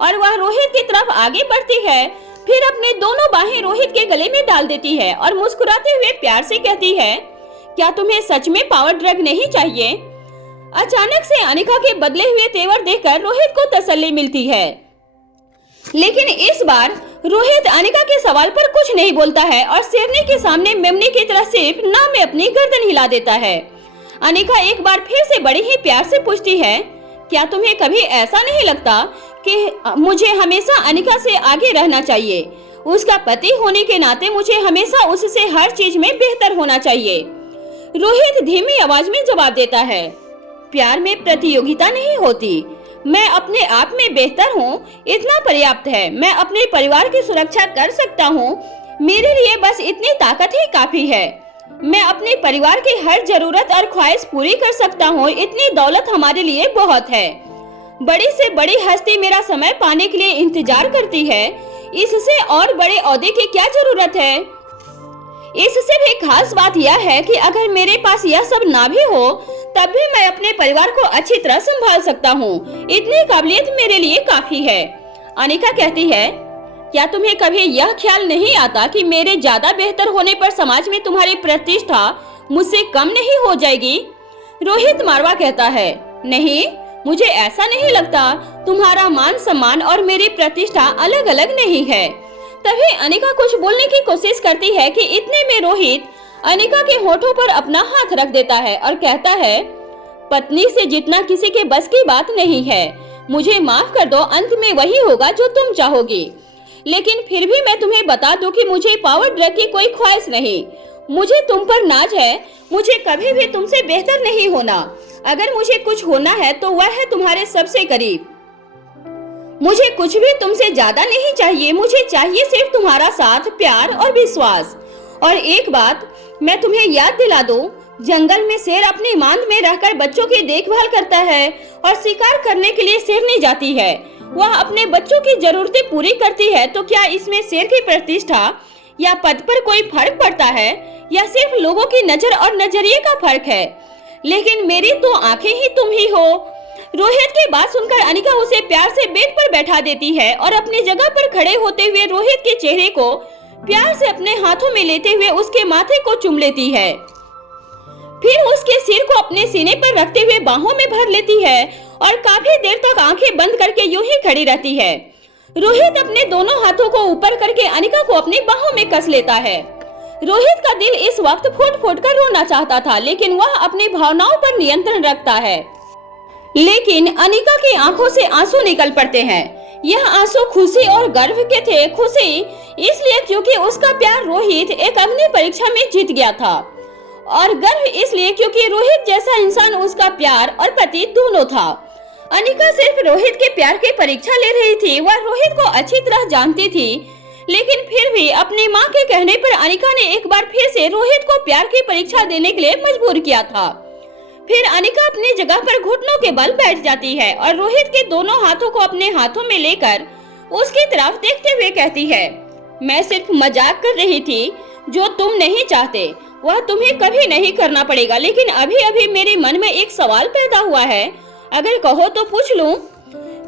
और वह रोहित की तरफ आगे बढ़ती है। फिर अपनी दोनों बाहें रोहित के गले में डाल देती है और मुस्कुराते हुए प्यार से कहती है, क्या तुम्हें सच में पावर ड्रग नहीं चाहिए? अचानक से अनिका के बदले हुए तेवर देखकर रोहित को तसल्ली मिलती है। लेकिन इस बार रोहित अनिका के सवाल पर कुछ नहीं बोलता है और शेरनी के सामने मेमने की तरह सिर्फ ना में अपनी गर्दन हिला देता है। अनिका एक बार फिर से बड़ी ही प्यार से पूछती है, क्या तुम्हें कभी ऐसा नहीं लगता कि मुझे हमेशा अनिका से आगे रहना चाहिए? उसका पति होने के नाते मुझे हमेशा उससे हर चीज में बेहतर होना चाहिए। रोहित धीमी आवाज में जवाब देता है, प्यार में प्रतियोगिता नहीं होती। मैं अपने आप में बेहतर हूँ, इतना पर्याप्त है। मैं अपने परिवार की सुरक्षा कर सकता हूँ, मेरे लिए बस इतनी ताकत ही काफी है। मैं अपने परिवार की हर जरूरत और ख्वाहिश पूरी कर सकता हूँ, इतनी दौलत हमारे लिए बहुत है। बड़ी से बड़ी हस्ती मेरा समय पाने के लिए इंतजार करती है, इससे और बड़े ओहदे की क्या जरूरत है? इससे भी खास बात यह है कि अगर मेरे पास यह सब ना भी हो तब भी मैं अपने परिवार को अच्छी तरह संभाल सकता हूँ, इतनी काबिलियत मेरे लिए काफी है। अनिका कहती है, क्या तुम्हें कभी यह ख्याल नहीं आता कि मेरे ज्यादा बेहतर होने पर समाज में तुम्हारी प्रतिष्ठा मुझसे कम नहीं हो जाएगी? रोहित मारवा कहता है, नहीं, मुझे ऐसा नहीं लगता। तुम्हारा मान सम्मान और मेरी प्रतिष्ठा अलग अलग नहीं है। तभी अनिका कुछ बोलने की कोशिश करती है कि इतने में रोहित अनिका के होठों पर अपना हाथ रख देता है और कहता है, पत्नी से जितना किसी के बस की बात नहीं है। मुझे माफ कर दो, अंत में वही होगा जो तुम चाहोगी। लेकिन फिर भी मैं तुम्हें बता दूं कि मुझे पावर ड्रग की कोई ख्वाहिश नहीं। मुझे तुम पर नाज है। मुझे कभी भी तुमसे बेहतर नहीं होना। अगर मुझे कुछ होना है तो वह है तुम्हारे सबसे करीब। मुझे कुछ भी तुमसे ज्यादा नहीं चाहिए। मुझे चाहिए सिर्फ तुम्हारा साथ, प्यार और विश्वास। और एक बात मैं तुम्हें याद दिला दूं, जंगल में शेर अपनी मांद में रहकर बच्चों की देखभाल करता है और शिकार करने के लिए शेरनी जाती है। वह अपने बच्चों की जरूरतें पूरी करती है। तो क्या इसमें शेर की प्रतिष्ठा या पद पर कोई फर्क पड़ता है, या सिर्फ लोगों की नजर और नजरिए का फर्क है? लेकिन मेरी तो आंखें ही तुम ही हो। रोहित की बात सुनकर अनिका उसे प्यार से बेड पर बैठा देती है और अपनी जगह पर खड़े होते हुए रोहित के चेहरे को प्यार से अपने हाथों में लेते हुए उसके माथे को चूम लेती है। फिर उसके सिर को अपने सीने पर रखते हुए बाहों में भर लेती है और काफी देर तक आंखें बंद करके यूं ही खड़ी रहती है। रोहित अपने दोनों हाथों को ऊपर करके अनिका को अपनी बाहों में कस लेता है। रोहित का दिल इस वक्त फूट फूट कर रोना चाहता था, लेकिन वह अपनी भावनाओं पर नियंत्रण रखता है। लेकिन अनिका की आंखों से आंसू निकल पड़ते हैं। यह आंसू खुशी और गर्व के थे। खुशी इसलिए क्योंकि उसका प्यार रोहित एक अग्नि परीक्षा में जीत गया था, और गर्व इसलिए क्योंकि रोहित जैसा इंसान उसका प्यार और पति दोनों था। अनिका सिर्फ रोहित के प्यार की परीक्षा ले रही थी। वह रोहित को अच्छी तरह जानती थी, लेकिन फिर भी अपनी माँ के कहने पर अनिका ने एक बार फिर से रोहित को प्यार की परीक्षा देने के लिए मजबूर किया था। फिर अनिका अपनी जगह पर घुटनों के बल बैठ जाती है और रोहित के दोनों हाथों को अपने हाथों में लेकर उसकी तरफ देखते हुए कहती है, मैं सिर्फ मजाक कर रही थी। जो तुम नहीं चाहते वह तुम्हें कभी नहीं करना पड़ेगा। लेकिन अभी अभी मेरे मन में एक सवाल पैदा हुआ है, अगर कहो तो पूछ लूं?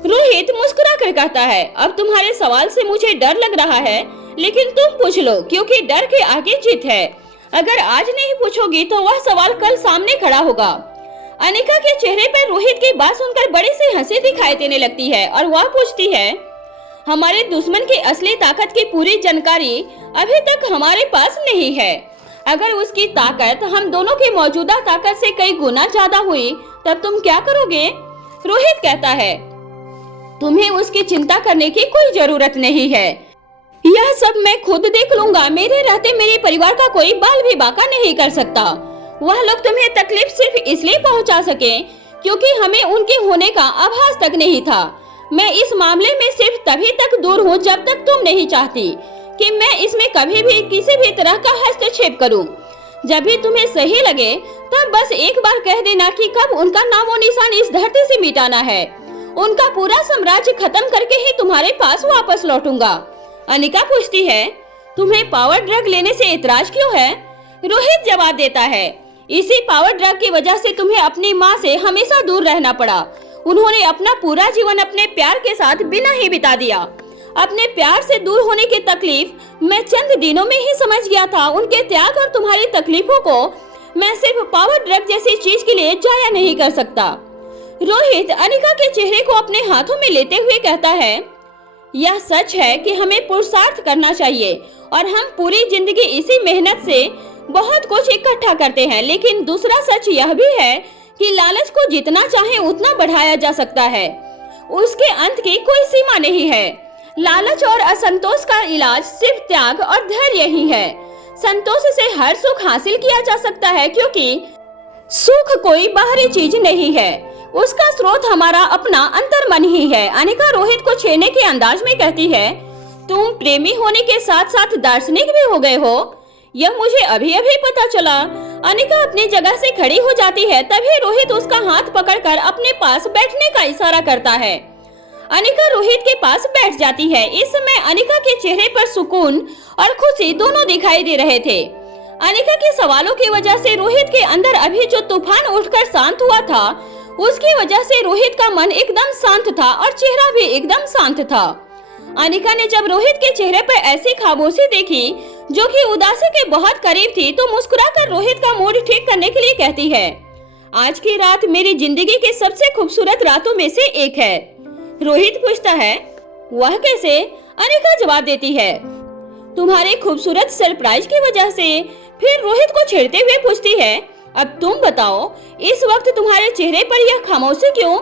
रोहित मुस्कुरा कर कहता है, अब तुम्हारे सवाल से मुझे डर लग रहा है, लेकिन तुम पूछ लो, क्योंकि डर के आगे जीत है। अगर आज नहीं पूछोगी तो वह सवाल कल सामने खड़ा होगा। अनिका के चेहरे पर रोहित की बात सुनकर बड़ी सी हंसी दिखाई देने लगती है और वह पूछती है, हमारे दुश्मन की असली ताकत की पूरी जानकारी अभी तक हमारे पास नहीं है। अगर उसकी ताकत हम दोनों की मौजूदा ताकत से कई गुना ज्यादा हुई तब तुम क्या करोगे? रोहित कहता है, तुम्हें उसकी चिंता करने की कोई जरूरत नहीं है। यह सब मैं खुद देख लूंगा। मेरे रहते मेरे परिवार का कोई बाल भी बाका नहीं कर सकता। वह लोग तुम्हें तकलीफ सिर्फ इसलिए पहुंचा सके क्योंकि हमें उनके होने का आभास तक नहीं था। मैं इस मामले में सिर्फ तभी तक दूर हूँ जब तक तुम नहीं चाहती कि मैं इसमें कभी भी किसी भी तरह का हस्तक्षेप करूं। जब भी तुम्हें सही लगे तब बस एक बार कह देना कि कब उनका नामो निशान इस धरती से मिटाना है। उनका पूरा साम्राज्य खत्म करके ही तुम्हारे पास वापस लौटूंगा। अनिका पूछती है, तुम्हें पावर ड्रग लेने से इतराज क्यों है? रोहित जवाब देता है, इसी पावर ड्रग की वजह से तुम्हें अपनी माँ से हमेशा दूर रहना पड़ा। उन्होंने अपना पूरा जीवन अपने प्यार के साथ बिना ही बिता दिया। अपने प्यार से दूर होने की तकलीफ मैं चंद दिनों में ही समझ गया था। उनके त्याग और तुम्हारी तकलीफों को मैं सिर्फ पावर ड्रग जैसी चीज के लिए जाया नहीं कर सकता। रोहित अनिका के चेहरे को अपने हाथों में लेते हुए कहता है, यह सच है कि हमें पुरुषार्थ करना चाहिए और हम पूरी जिंदगी इसी मेहनत से बहुत कुछ इकट्ठा करते हैं। लेकिन दूसरा सच यह भी है कि लालच को जितना चाहे उतना बढ़ाया जा सकता है, उसके अंत की कोई सीमा नहीं है। लालच और असंतोष का इलाज सिर्फ त्याग और धैर्य ही है। संतोष से हर सुख हासिल किया जा सकता है, क्योंकि सुख कोई बाहरी चीज नहीं है, उसका स्रोत हमारा अपना अंतर्मन ही है। अनिका रोहित को छेड़ने के अंदाज में कहती है, तुम प्रेमी होने के साथ साथ दार्शनिक भी हो गए हो, यह मुझे अभी अभी पता चला। अनिका अपनी जगह से खड़ी हो जाती है, तभी रोहित उसका हाथ पकड़कर अपने पास बैठने का इशारा करता है। अनिका रोहित के पास बैठ जाती है। इस समय अनिका के चेहरे पर सुकून और खुशी दोनों दिखाई दे रहे थे। अनिका के सवालों की वजह से रोहित के अंदर अभी जो तूफान उठकर शांत हुआ था, उसकी वजह से रोहित का मन एकदम शांत था और चेहरा भी एकदम शांत था। अनिका ने जब रोहित के चेहरे पर ऐसी खामोशी देखी जो कि उदासी के बहुत करीब थी, तो मुस्कुराकर रोहित का मूड ठीक करने के लिए कहती है, आज की रात मेरी जिंदगी की सबसे खूबसूरत रातों में से एक है। रोहित पूछता है, वह कैसे? अनिका जवाब देती है, तुम्हारे खूबसूरत सरप्राइज की वजह से। फिर रोहित को छेड़ते हुए पूछती है, अब तुम बताओ, इस वक्त तुम्हारे चेहरे पर यह खामोशी क्यों?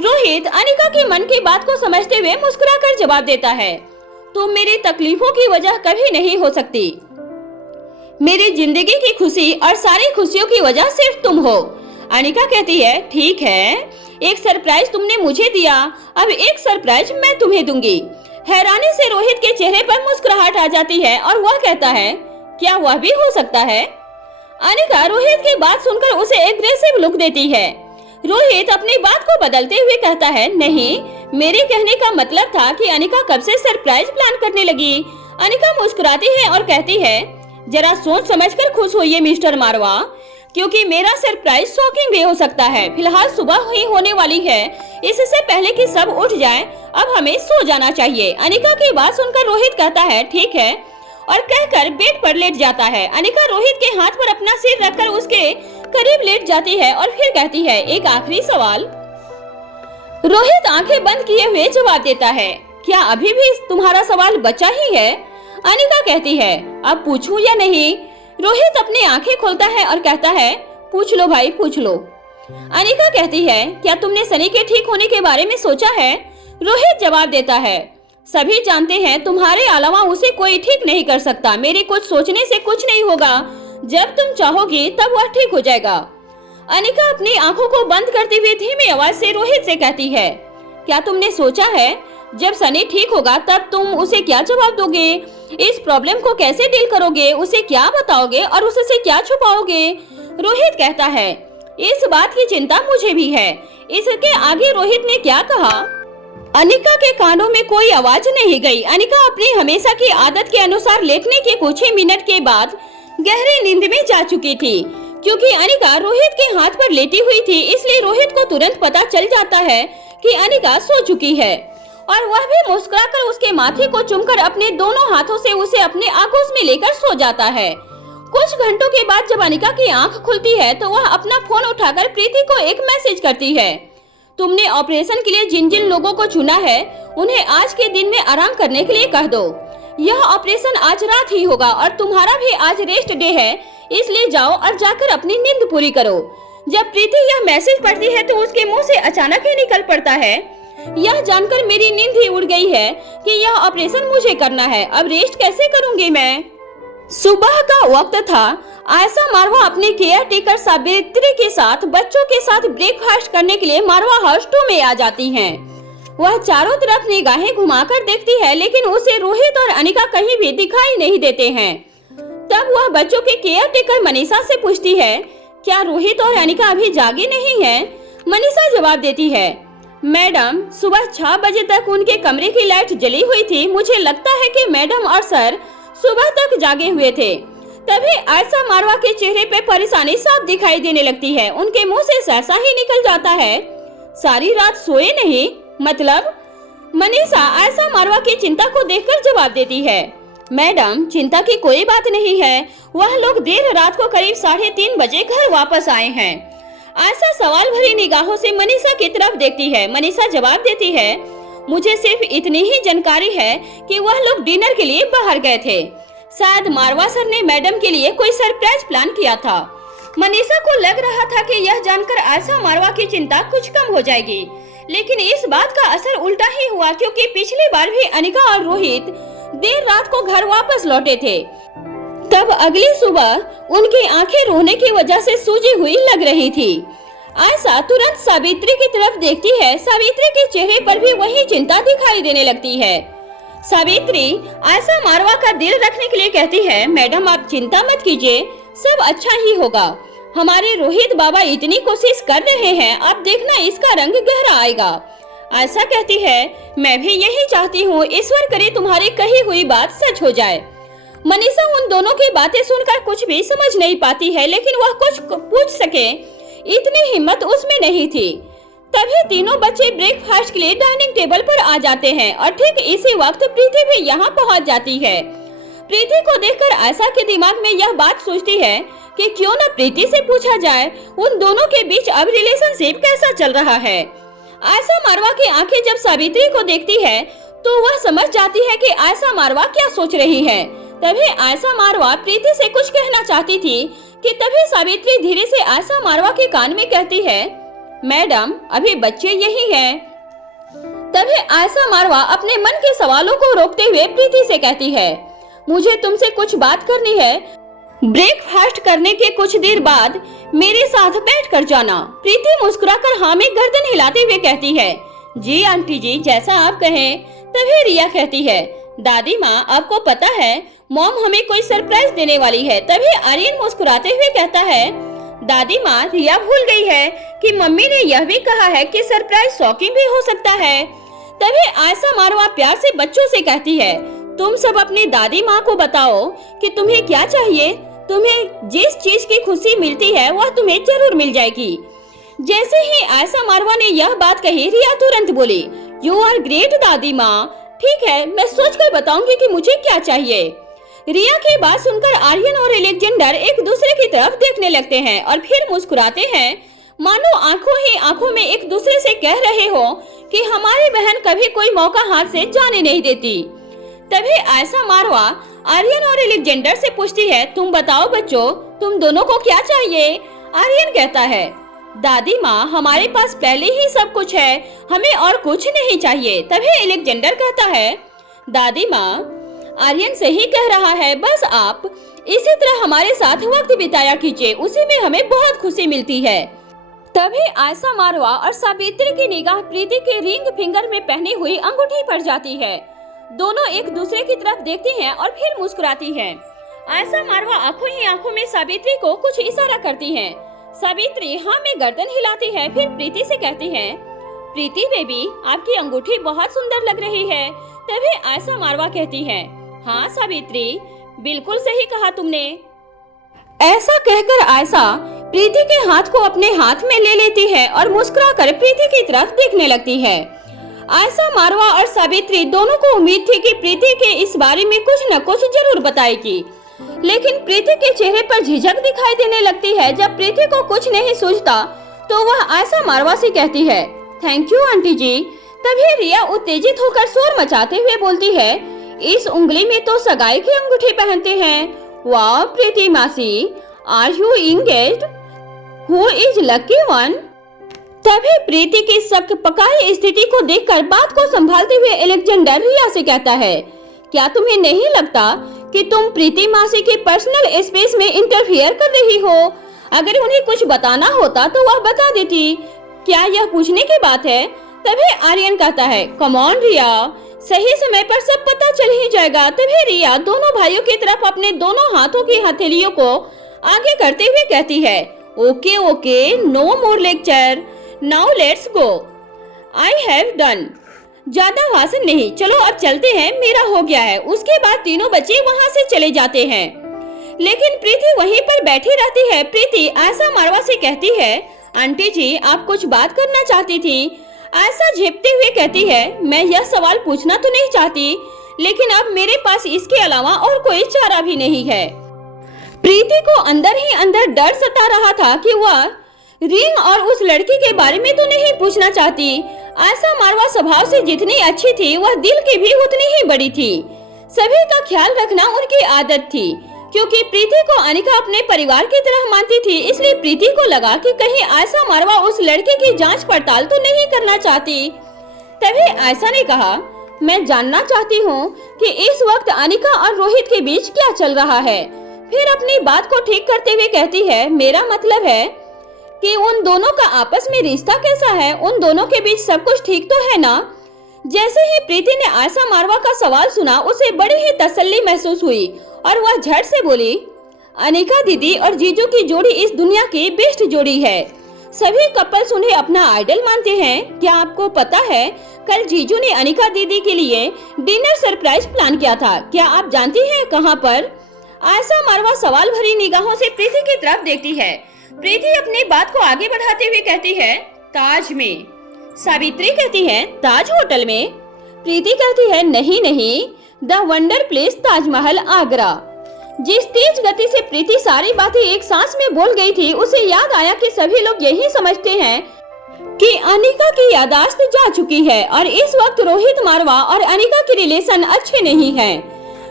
रोहित अनिका के मन की बात को समझते हुए मुस्कुराकर जवाब देता है, तुम मेरी तकलीफों की वजह कभी नहीं हो सकती। मेरी जिंदगी की खुशी और सारी खुशियों की वजह सिर्फ तुम हो। अनिका कहती है ठीक है, एक सरप्राइज तुमने मुझे दिया, अब एक सरप्राइज मैं तुम्हें दूंगी। हैरानी से रोहित के चेहरे पर मुस्कुराहट आ जाती है और वह कहता है क्या वह भी हो सकता है? अनिका रोहित की बात सुनकर उसे एग्रेसिव लुक देती है। रोहित अपनी बात को बदलते हुए कहता है नहीं, मेरे कहने का मतलब था कि अनिका कब से सरप्राइज प्लान करने लगी। अनिका मुस्कुराती है और कहती है जरा सोच समझकर खुश होइए मिस्टर मारवा, क्योंकि मेरा सरप्राइज शॉकिंग भी हो सकता है। फिलहाल सुबह ही होने वाली है, इससे पहले कि सब उठ जाएं, अब हमें सो जाना चाहिए। अनिका की बात सुनकर रोहित कहता है ठीक है और कहकर बेड पर लेट जाता है। अनिका रोहित के हाथ पर अपना सिर रखकर उसके करीब लेट जाती है और फिर कहती है एक आखिरी सवाल। रोहित आंखें बंद किए हुए जवाब देता है क्या अभी भी तुम्हारा सवाल बचा ही है? अनिका कहती है अब पूछूं या नहीं? रोहित अपनी आंखें खोलता है और कहता है पूछ लो भाई, पूछ लो। अनिका कहती है क्या तुमने सनी के ठीक होने के बारे में सोचा है? रोहित जवाब देता है सभी जानते हैं तुम्हारे अलावा उसे कोई ठीक नहीं कर सकता। मेरे कुछ सोचने से कुछ नहीं होगा, जब तुम चाहोगी तब वह ठीक हो जाएगा। अनिका अपनी आंखों को बंद करती हुई धीमी आवाज से रोहित से कहती है क्या तुमने सोचा है जब सनी ठीक होगा तब तुम उसे क्या जवाब दोगे? इस प्रॉब्लम को कैसे डील करोगे? उसे क्या बताओगे और उससे क्या छुपाओगे? रोहित कहता है इस बात की चिंता मुझे भी है। इसके आगे रोहित ने क्या कहा अनिका के कानों में कोई आवाज नहीं गई। अनिका अपनी हमेशा की आदत के अनुसार लेटने के कुछ ही मिनट के बाद गहरी नींद में जा चुकी थी। क्योंकि अनिका रोहित के हाथ पर लेटी हुई थी, इसलिए रोहित को तुरंत पता चल जाता है कि अनिका सो चुकी है और वह भी मुस्कुराकर उसके माथे को चूमकर अपने दोनों हाथों से उसे अपने आगोश में लेकर सो जाता है। कुछ घंटों के बाद जब अनिका की आंख खुलती है तो वह अपना फोन उठाकर प्रीति को एक मैसेज करती है तुमने ऑपरेशन के लिए जिन जिन लोगों को चुना है उन्हें आज के दिन में आराम करने के लिए कह दो। यह ऑपरेशन आज रात ही होगा और तुम्हारा भी आज रेस्ट डे है, इसलिए जाओ और जाकर अपनी नींद पूरी करो। जब प्रीति यह मैसेज पढ़ती है तो उसके मुंह से अचानक ही निकल पड़ता है यह जानकर मेरी नींद ही उड़ गई है कि यह ऑपरेशन मुझे करना है, अब रेस्ट कैसे करूंगी मैं। सुबह का वक्त था। आयशा मारवा अपने केयर टेकर सावित्री के साथ बच्चों के साथ ब्रेकफास्ट करने के लिए मारवा हाउस 2 में आ जाती हैं। वह चारों तरफ निगाहें घुमाकर देखती है लेकिन उसे रोहित और अनिका कहीं भी दिखाई नहीं देते हैं। तब वह बच्चों के केयर टेकर मनीषा से पूछती है क्या रोहित और अनिका अभी जागे नहीं हैं? मनीषा जवाब देती है मैडम सुबह 6 बजे तक उनके कमरे की लाइट जली हुई थी, मुझे लगता है कि मैडम और सर सुबह तक जागे हुए थे। तभी आयशा मारवा के चेहरे पे परेशानी साफ दिखाई देने लगती है। उनके मुंह से सहसा ही निकल जाता है सारी रात सोए नहीं मतलब? मनीषा आयशा मारवा की चिंता को देखकर जवाब देती है मैडम चिंता की कोई बात नहीं है, वह लोग देर रात को करीब 3:30 बजे घर वापस आए हैं। आयशा सवाल भरी निगाहों से मनीषा की तरफ देखती है। मनीषा जवाब देती है मुझे सिर्फ इतनी ही जानकारी है कि वह लोग डिनर के लिए बाहर गए थे, शायद मारवा सर ने मैडम के लिए कोई सरप्राइज प्लान किया था। मनीषा को लग रहा था कि यह जानकर आयशा मारवा की चिंता कुछ कम हो जाएगी, लेकिन इस बात का असर उल्टा ही हुआ क्योंकि पिछली बार भी अनिका और रोहित देर रात को घर वापस लौटे थे। तब अगली सुबह उनकी आंखें रोने की वजह से सूजी हुई लग रही थी। आयशा तुरंत सावित्री की तरफ देखती है। सावित्री के चेहरे पर भी वही चिंता दिखाई देने लगती है। सावित्री आयशा मारवा का दिल रखने के लिए कहती है मैडम आप चिंता मत कीजिए, सब अच्छा ही होगा। हमारे रोहित बाबा इतनी कोशिश कर रहे हैं, आप देखना इसका रंग गहरा आएगा। आयशा कहती है मैं भी यही चाहती हूँ, ईश्वर करे तुम्हारी कही हुई बात सच हो जाए। मनीषा उन दोनों की बातें सुनकर कुछ भी समझ नहीं पाती है, लेकिन वह कुछ पूछ सके इतनी हिम्मत उसमें नहीं थी। तभी तीनों बच्चे ब्रेकफास्ट के लिए डाइनिंग टेबल पर आ जाते हैं और ठीक इसी वक्त प्रीति भी यहाँ पहुँच जाती है। प्रीति को देखकर आयशा के दिमाग में यह बात सोचती है कि क्यों न प्रीति से पूछा जाए उन दोनों के बीच अब रिलेशनशिप कैसा चल रहा है। आयशा मारवा की आंखें जब सावित्री को देखती है तो वह समझ जाती है कि आयशा मारवा क्या सोच रही है। तभी आयशा मारवा प्रीति से कुछ कहना चाहती थी कि तभी सावित्री धीरे से आयशा मारवा के कान में कहती है मैडम अभी बच्चे यही हैं। तभी आयशा मारवा अपने मन के सवालों को रोकते हुए प्रीति से कहती है मुझे तुमसे कुछ बात करनी है। ब्रेकफास्ट करने के कुछ देर बाद मेरे साथ बैठ कर जाना। प्रीति मुस्कुराकर हाँ में गर्दन हिलाते हुए कहती है, जी आंटी जी, जैसा आप कहें। तभी रिया कहती है, दादी माँ आपको पता है मॉम हमें कोई सरप्राइज देने वाली है। तभी आर्यन मुस्कुराते हुए कहता है, दादी माँ रिया भूल गई है कि मम्मी ने यह भी कहा है कि सरप्राइज शॉकिंग भी हो सकता है। तभी आयशा मारवा प्यार से बच्चों से कहती है, तुम सब अपनी दादी माँ को बताओ कि तुम्हें क्या चाहिए। तुम्हें जिस चीज की खुशी मिलती है वह तुम्हें जरूर मिल जाएगी। जैसे ही आयशा मारवा ने यह बात कही, रिया तुरंत बोली, यू आर ग्रेट दादी माँ। ठीक है, मैं सोच कर बताऊंगी कि मुझे क्या चाहिए। रिया की बात सुनकर आर्यन और अलेक्जेंडर एक दूसरे की तरफ देखने लगते हैं और फिर मुस्कुराते हैं, मानो आंखों ही आंखों में एक दूसरे से कह रहे हो कि हमारी बहन कभी कोई मौका हाथ से जाने नहीं देती। तभी आयशा मारवा आर्यन और अलेक्जेंडर से पूछती है, तुम बताओ बच्चों, तुम दोनों को क्या चाहिए। आर्यन कहता है, दादी माँ हमारे पास पहले ही सब कुछ है, हमें और कुछ नहीं चाहिए। तभी अलेक्जेंडर कहता है, दादी माँ आर्यन सही कह रहा है, बस आप इसी तरह हमारे साथ वक्त बिताया कीजिए, उसी में हमें बहुत खुशी मिलती है। तभी आयशा मारवा और सावित्री की निगाह प्रीति के रिंग फिंगर में पहनी हुई अंगूठी पर जाती है। दोनों एक दूसरे की तरफ देखती हैं और फिर मुस्कुराती हैं। आयशा मारवा आंखों ही आंखों में सावित्री को कुछ इशारा करती हैं। सावित्री हाँ में गर्दन हिलाती है, फिर प्रीति से कहती है, प्रीति बेबी आपकी अंगूठी बहुत सुंदर लग रही है। तभी आयशा मारवा कहती है, हाँ सावित्री बिल्कुल सही कहा तुमने। ऐसा कहकर आयशा प्रीति के हाथ को अपने हाथ में ले लेती है और मुस्कुराकर प्रीति की तरफ देखने लगती है। आयशा मारवा और सावित्री दोनों को उम्मीद थी कि प्रीति के इस बारे में कुछ न कुछ जरूर बताएगी, लेकिन प्रीति के चेहरे पर झिझक दिखाई देने लगती है। जब प्रीति को कुछ नहीं सूझता तो वह आयशा मारवा से कहती है, थैंक यू आंटी जी। तभी रिया उत्तेजित होकर शोर मचाते हुए बोलती है, इस उंगली में तो सगाई की अंगूठी पहनते हैं। वाह प्रीति मासी, are you engaged? Who is lucky one? तभी प्रीति की शक पकाई स्थिति को देखकर बात को संभालते हुए अलेक्जेंडर रिया से कहता है, क्या तुम्हें नहीं लगता कि तुम प्रीति मासी के पर्सनल स्पेस में इंटरफियर कर रही हो? अगर उन्हें कुछ बताना होता तो वह बता देती। क्या यह पूछने की बात है? तभी आर्यन कहता है, कम ऑन रिया, सही समय पर सब पता चल ही जाएगा। तभी रिया दोनों भाइयों की तरफ अपने दोनों हाथों की हथेलियों को आगे करते हुए कहती है, okay okay, no more lecture, now let's go, I have done. ज्यादा भाषण नहीं, चलो अब चलते हैं, मेरा हो गया है। उसके बाद तीनों बच्चे वहाँ से चले जाते हैं, लेकिन प्रीति वहीं पर बैठी रहती है। प्रीति आयशा मारवा से कहती है, आंटी जी आप कुछ बात करना चाहती थी। आयशा झेपते हुए कहती है, मैं यह सवाल पूछना तो नहीं चाहती, लेकिन अब मेरे पास इसके अलावा और कोई चारा भी नहीं है। प्रीति को अंदर ही अंदर डर सता रहा था कि वह रिंग और उस लड़की के बारे में तो नहीं पूछना चाहती। आयशा मारवा स्वभाव से जितनी अच्छी थी, वह दिल की भी उतनी ही बड़ी थी। सभी का ख्याल रखना उनकी आदत थी। क्योंकि प्रीति को अनिका अपने परिवार की तरह मानती थी, इसलिए प्रीति को लगा कि कहीं आयशा मारवा उस लड़के की जांच पड़ताल तो नहीं करना चाहती। तभी आयशा ने कहा, मैं जानना चाहती हूँ कि इस वक्त अनिका और रोहित के बीच क्या चल रहा है। फिर अपनी बात को ठीक करते हुए कहती है, मेरा मतलब है कि उन दोनों का आपस में रिश्ता कैसा है, उन दोनों के बीच सब कुछ ठीक तो है ना। जैसे ही प्रीति ने आयशा मारवा का सवाल सुना, उसे बड़ी ही तसल्ली महसूस हुई और वह झट से बोली, अनिका दीदी और जीजू की जोड़ी इस दुनिया की बेस्ट जोड़ी है। सभी कपल्स उन्हें अपना आइडल मानते हैं। क्या आपको पता है, कल जीजू ने अनिका दीदी के लिए डिनर सरप्राइज प्लान किया था। क्या आप जानती हैं कहाँ पर? आयशा मारवा सवाल भरी निगाहों से प्रीति की तरफ देखती है। प्रीति अपनी बात को आगे बढ़ाते हुए कहती है, ताज में। सावित्री कहती है, ताज होटल में? प्रीति कहती है, नहीं नहीं, the wonder place Taj Mahal Agra. जिस तेज गति से प्रीति सारी बातें एक सांस में बोल गई थी, उसे याद आया कि सभी लोग यही समझते हैं कि अनिका की याददाश्त जा चुकी है और इस वक्त रोहित मारवा और अनिका के रिलेशन अच्छे नहीं हैं।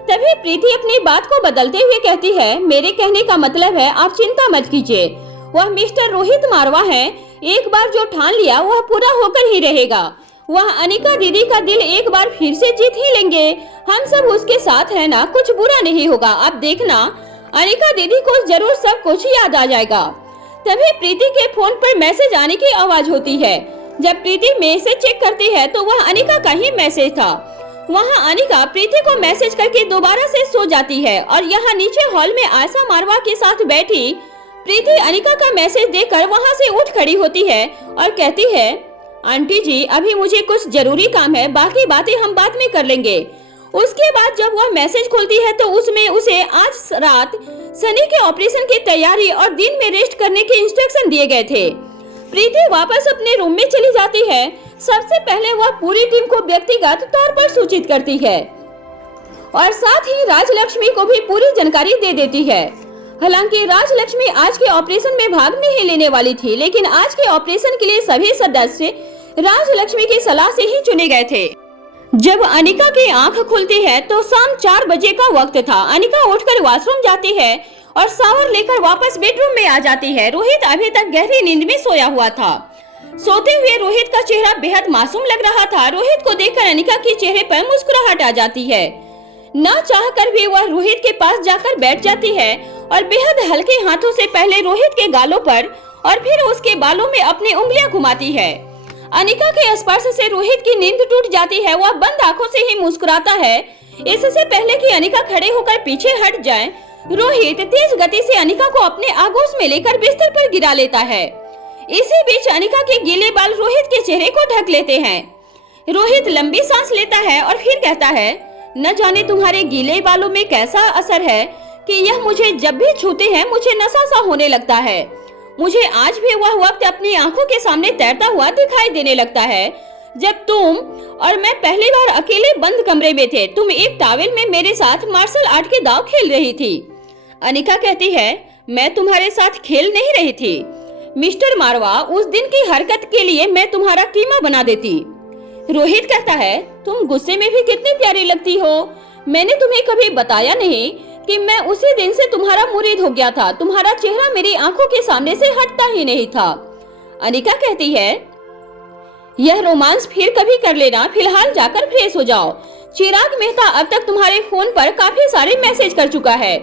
तभी प्रीति अपनी बात को बदलते हुए कहती है, मेरे कहने का मतलब है आप चिंता मत कीजिए, वह मिस्टर रोहित मारवा है। एक बार जो ठान लिया वह पूरा होकर ही रहेगा। वह अनिका दीदी का दिल एक बार फिर से जीत ही लेंगे। हम सब उसके साथ है ना, कुछ बुरा नहीं होगा। आप देखना, अनिका दीदी को जरूर सब कुछ याद आ जाएगा। तभी प्रीति के फोन पर मैसेज आने की आवाज होती है। जब प्रीति मैसेज चेक करती है तो वह अनिका का ही मैसेज था। वहाँ अनिका प्रीति को मैसेज करके दोबारा से सो जाती है और यहाँ नीचे हॉल में आशा मारवा के साथ बैठी प्रीति अनिका का मैसेज देखकर वहाँ से उठ खड़ी होती है और कहती है, आंटी जी अभी मुझे कुछ जरूरी काम है, बाकी बातें हम बाद में कर लेंगे। उसके बाद जब वह मैसेज खोलती है तो उसमें उसे आज रात सनी के ऑपरेशन की तैयारी और दिन में रेस्ट करने के इंस्ट्रक्शन दिए गए थे। प्रीति वापस अपने रूम में चली जाती है। सबसे पहले वह पूरी टीम को व्यक्तिगत तौर पर सूचित करती है और साथ ही राजलक्ष्मी को भी पूरी जानकारी दे देती है। हालांकि राजलक्ष्मी आज के ऑपरेशन में भाग नहीं लेने वाली थी, लेकिन आज के ऑपरेशन के लिए सभी सदस्य राजलक्ष्मी की सलाह से ही चुने गए थे। जब अनिका की आंख खुलती है तो शाम 4 बजे का वक्त था। अनिका उठकर वॉशरूम जाती है और शावर लेकर वापस बेडरूम में आ जाती है। रोहित अभी तक गहरी नींद में सोया हुआ था। सोते हुए रोहित का चेहरा बेहद मासूम लग रहा था। रोहित को देखकर अनिका के चेहरे पर मुस्कुराहट आ जाती है। न चाहकर भी वह रोहित के पास जाकर बैठ जाती है और बेहद हल्के हाथों से पहले रोहित के गालों पर और फिर उसके बालों में अपनी उंगलियां घुमाती है। अनिका के स्पर्श से रोहित की नींद टूट जाती है। वह बंद आंखों से ही मुस्कुराता है। इससे पहले कि अनिका खड़े होकर पीछे हट जाए, रोहित तेज गति से अनिका को अपने आगोश में लेकर बिस्तर पर गिरा लेता है। इसी बीच अनिका के गीले बाल रोहित के चेहरे को ढक लेते हैं। रोहित लंबी सांस लेता है और फिर कहता है, न जाने तुम्हारे गीले बालों में कैसा असर है कि यह मुझे जब भी छूते हैं मुझे नशा सा होने लगता है। मुझे आज भी वह वक्त अपनी आंखों के सामने तैरता हुआ दिखाई देने लगता है जब तुम और मैं पहली बार अकेले बंद कमरे में थे। तुम एक टॉवेल में मेरे साथ मार्शल आर्ट के दांव खेल रही थी। अनिका कहती है, मैं तुम्हारे साथ खेल नहीं रही थी मिस्टर मारवा, उस दिन की हरकत के लिए मैं तुम्हारा कीमा बना देती। रोहित कहता है, तुम गुस्से में भी कितनी प्यारी लगती हो। मैंने तुम्हें कभी बताया नहीं कि मैं उसी दिन से तुम्हारा मुरीद हो गया था। तुम्हारा चेहरा मेरी आंखों के सामने से हटता ही नहीं था। अनिका कहती है, यह रोमांस फिर कभी कर लेना, फिलहाल जाकर फ्रेश हो जाओ। चिराग मेहता अब तक तुम्हारे फोन पर काफी सारे मैसेज कर चुका है।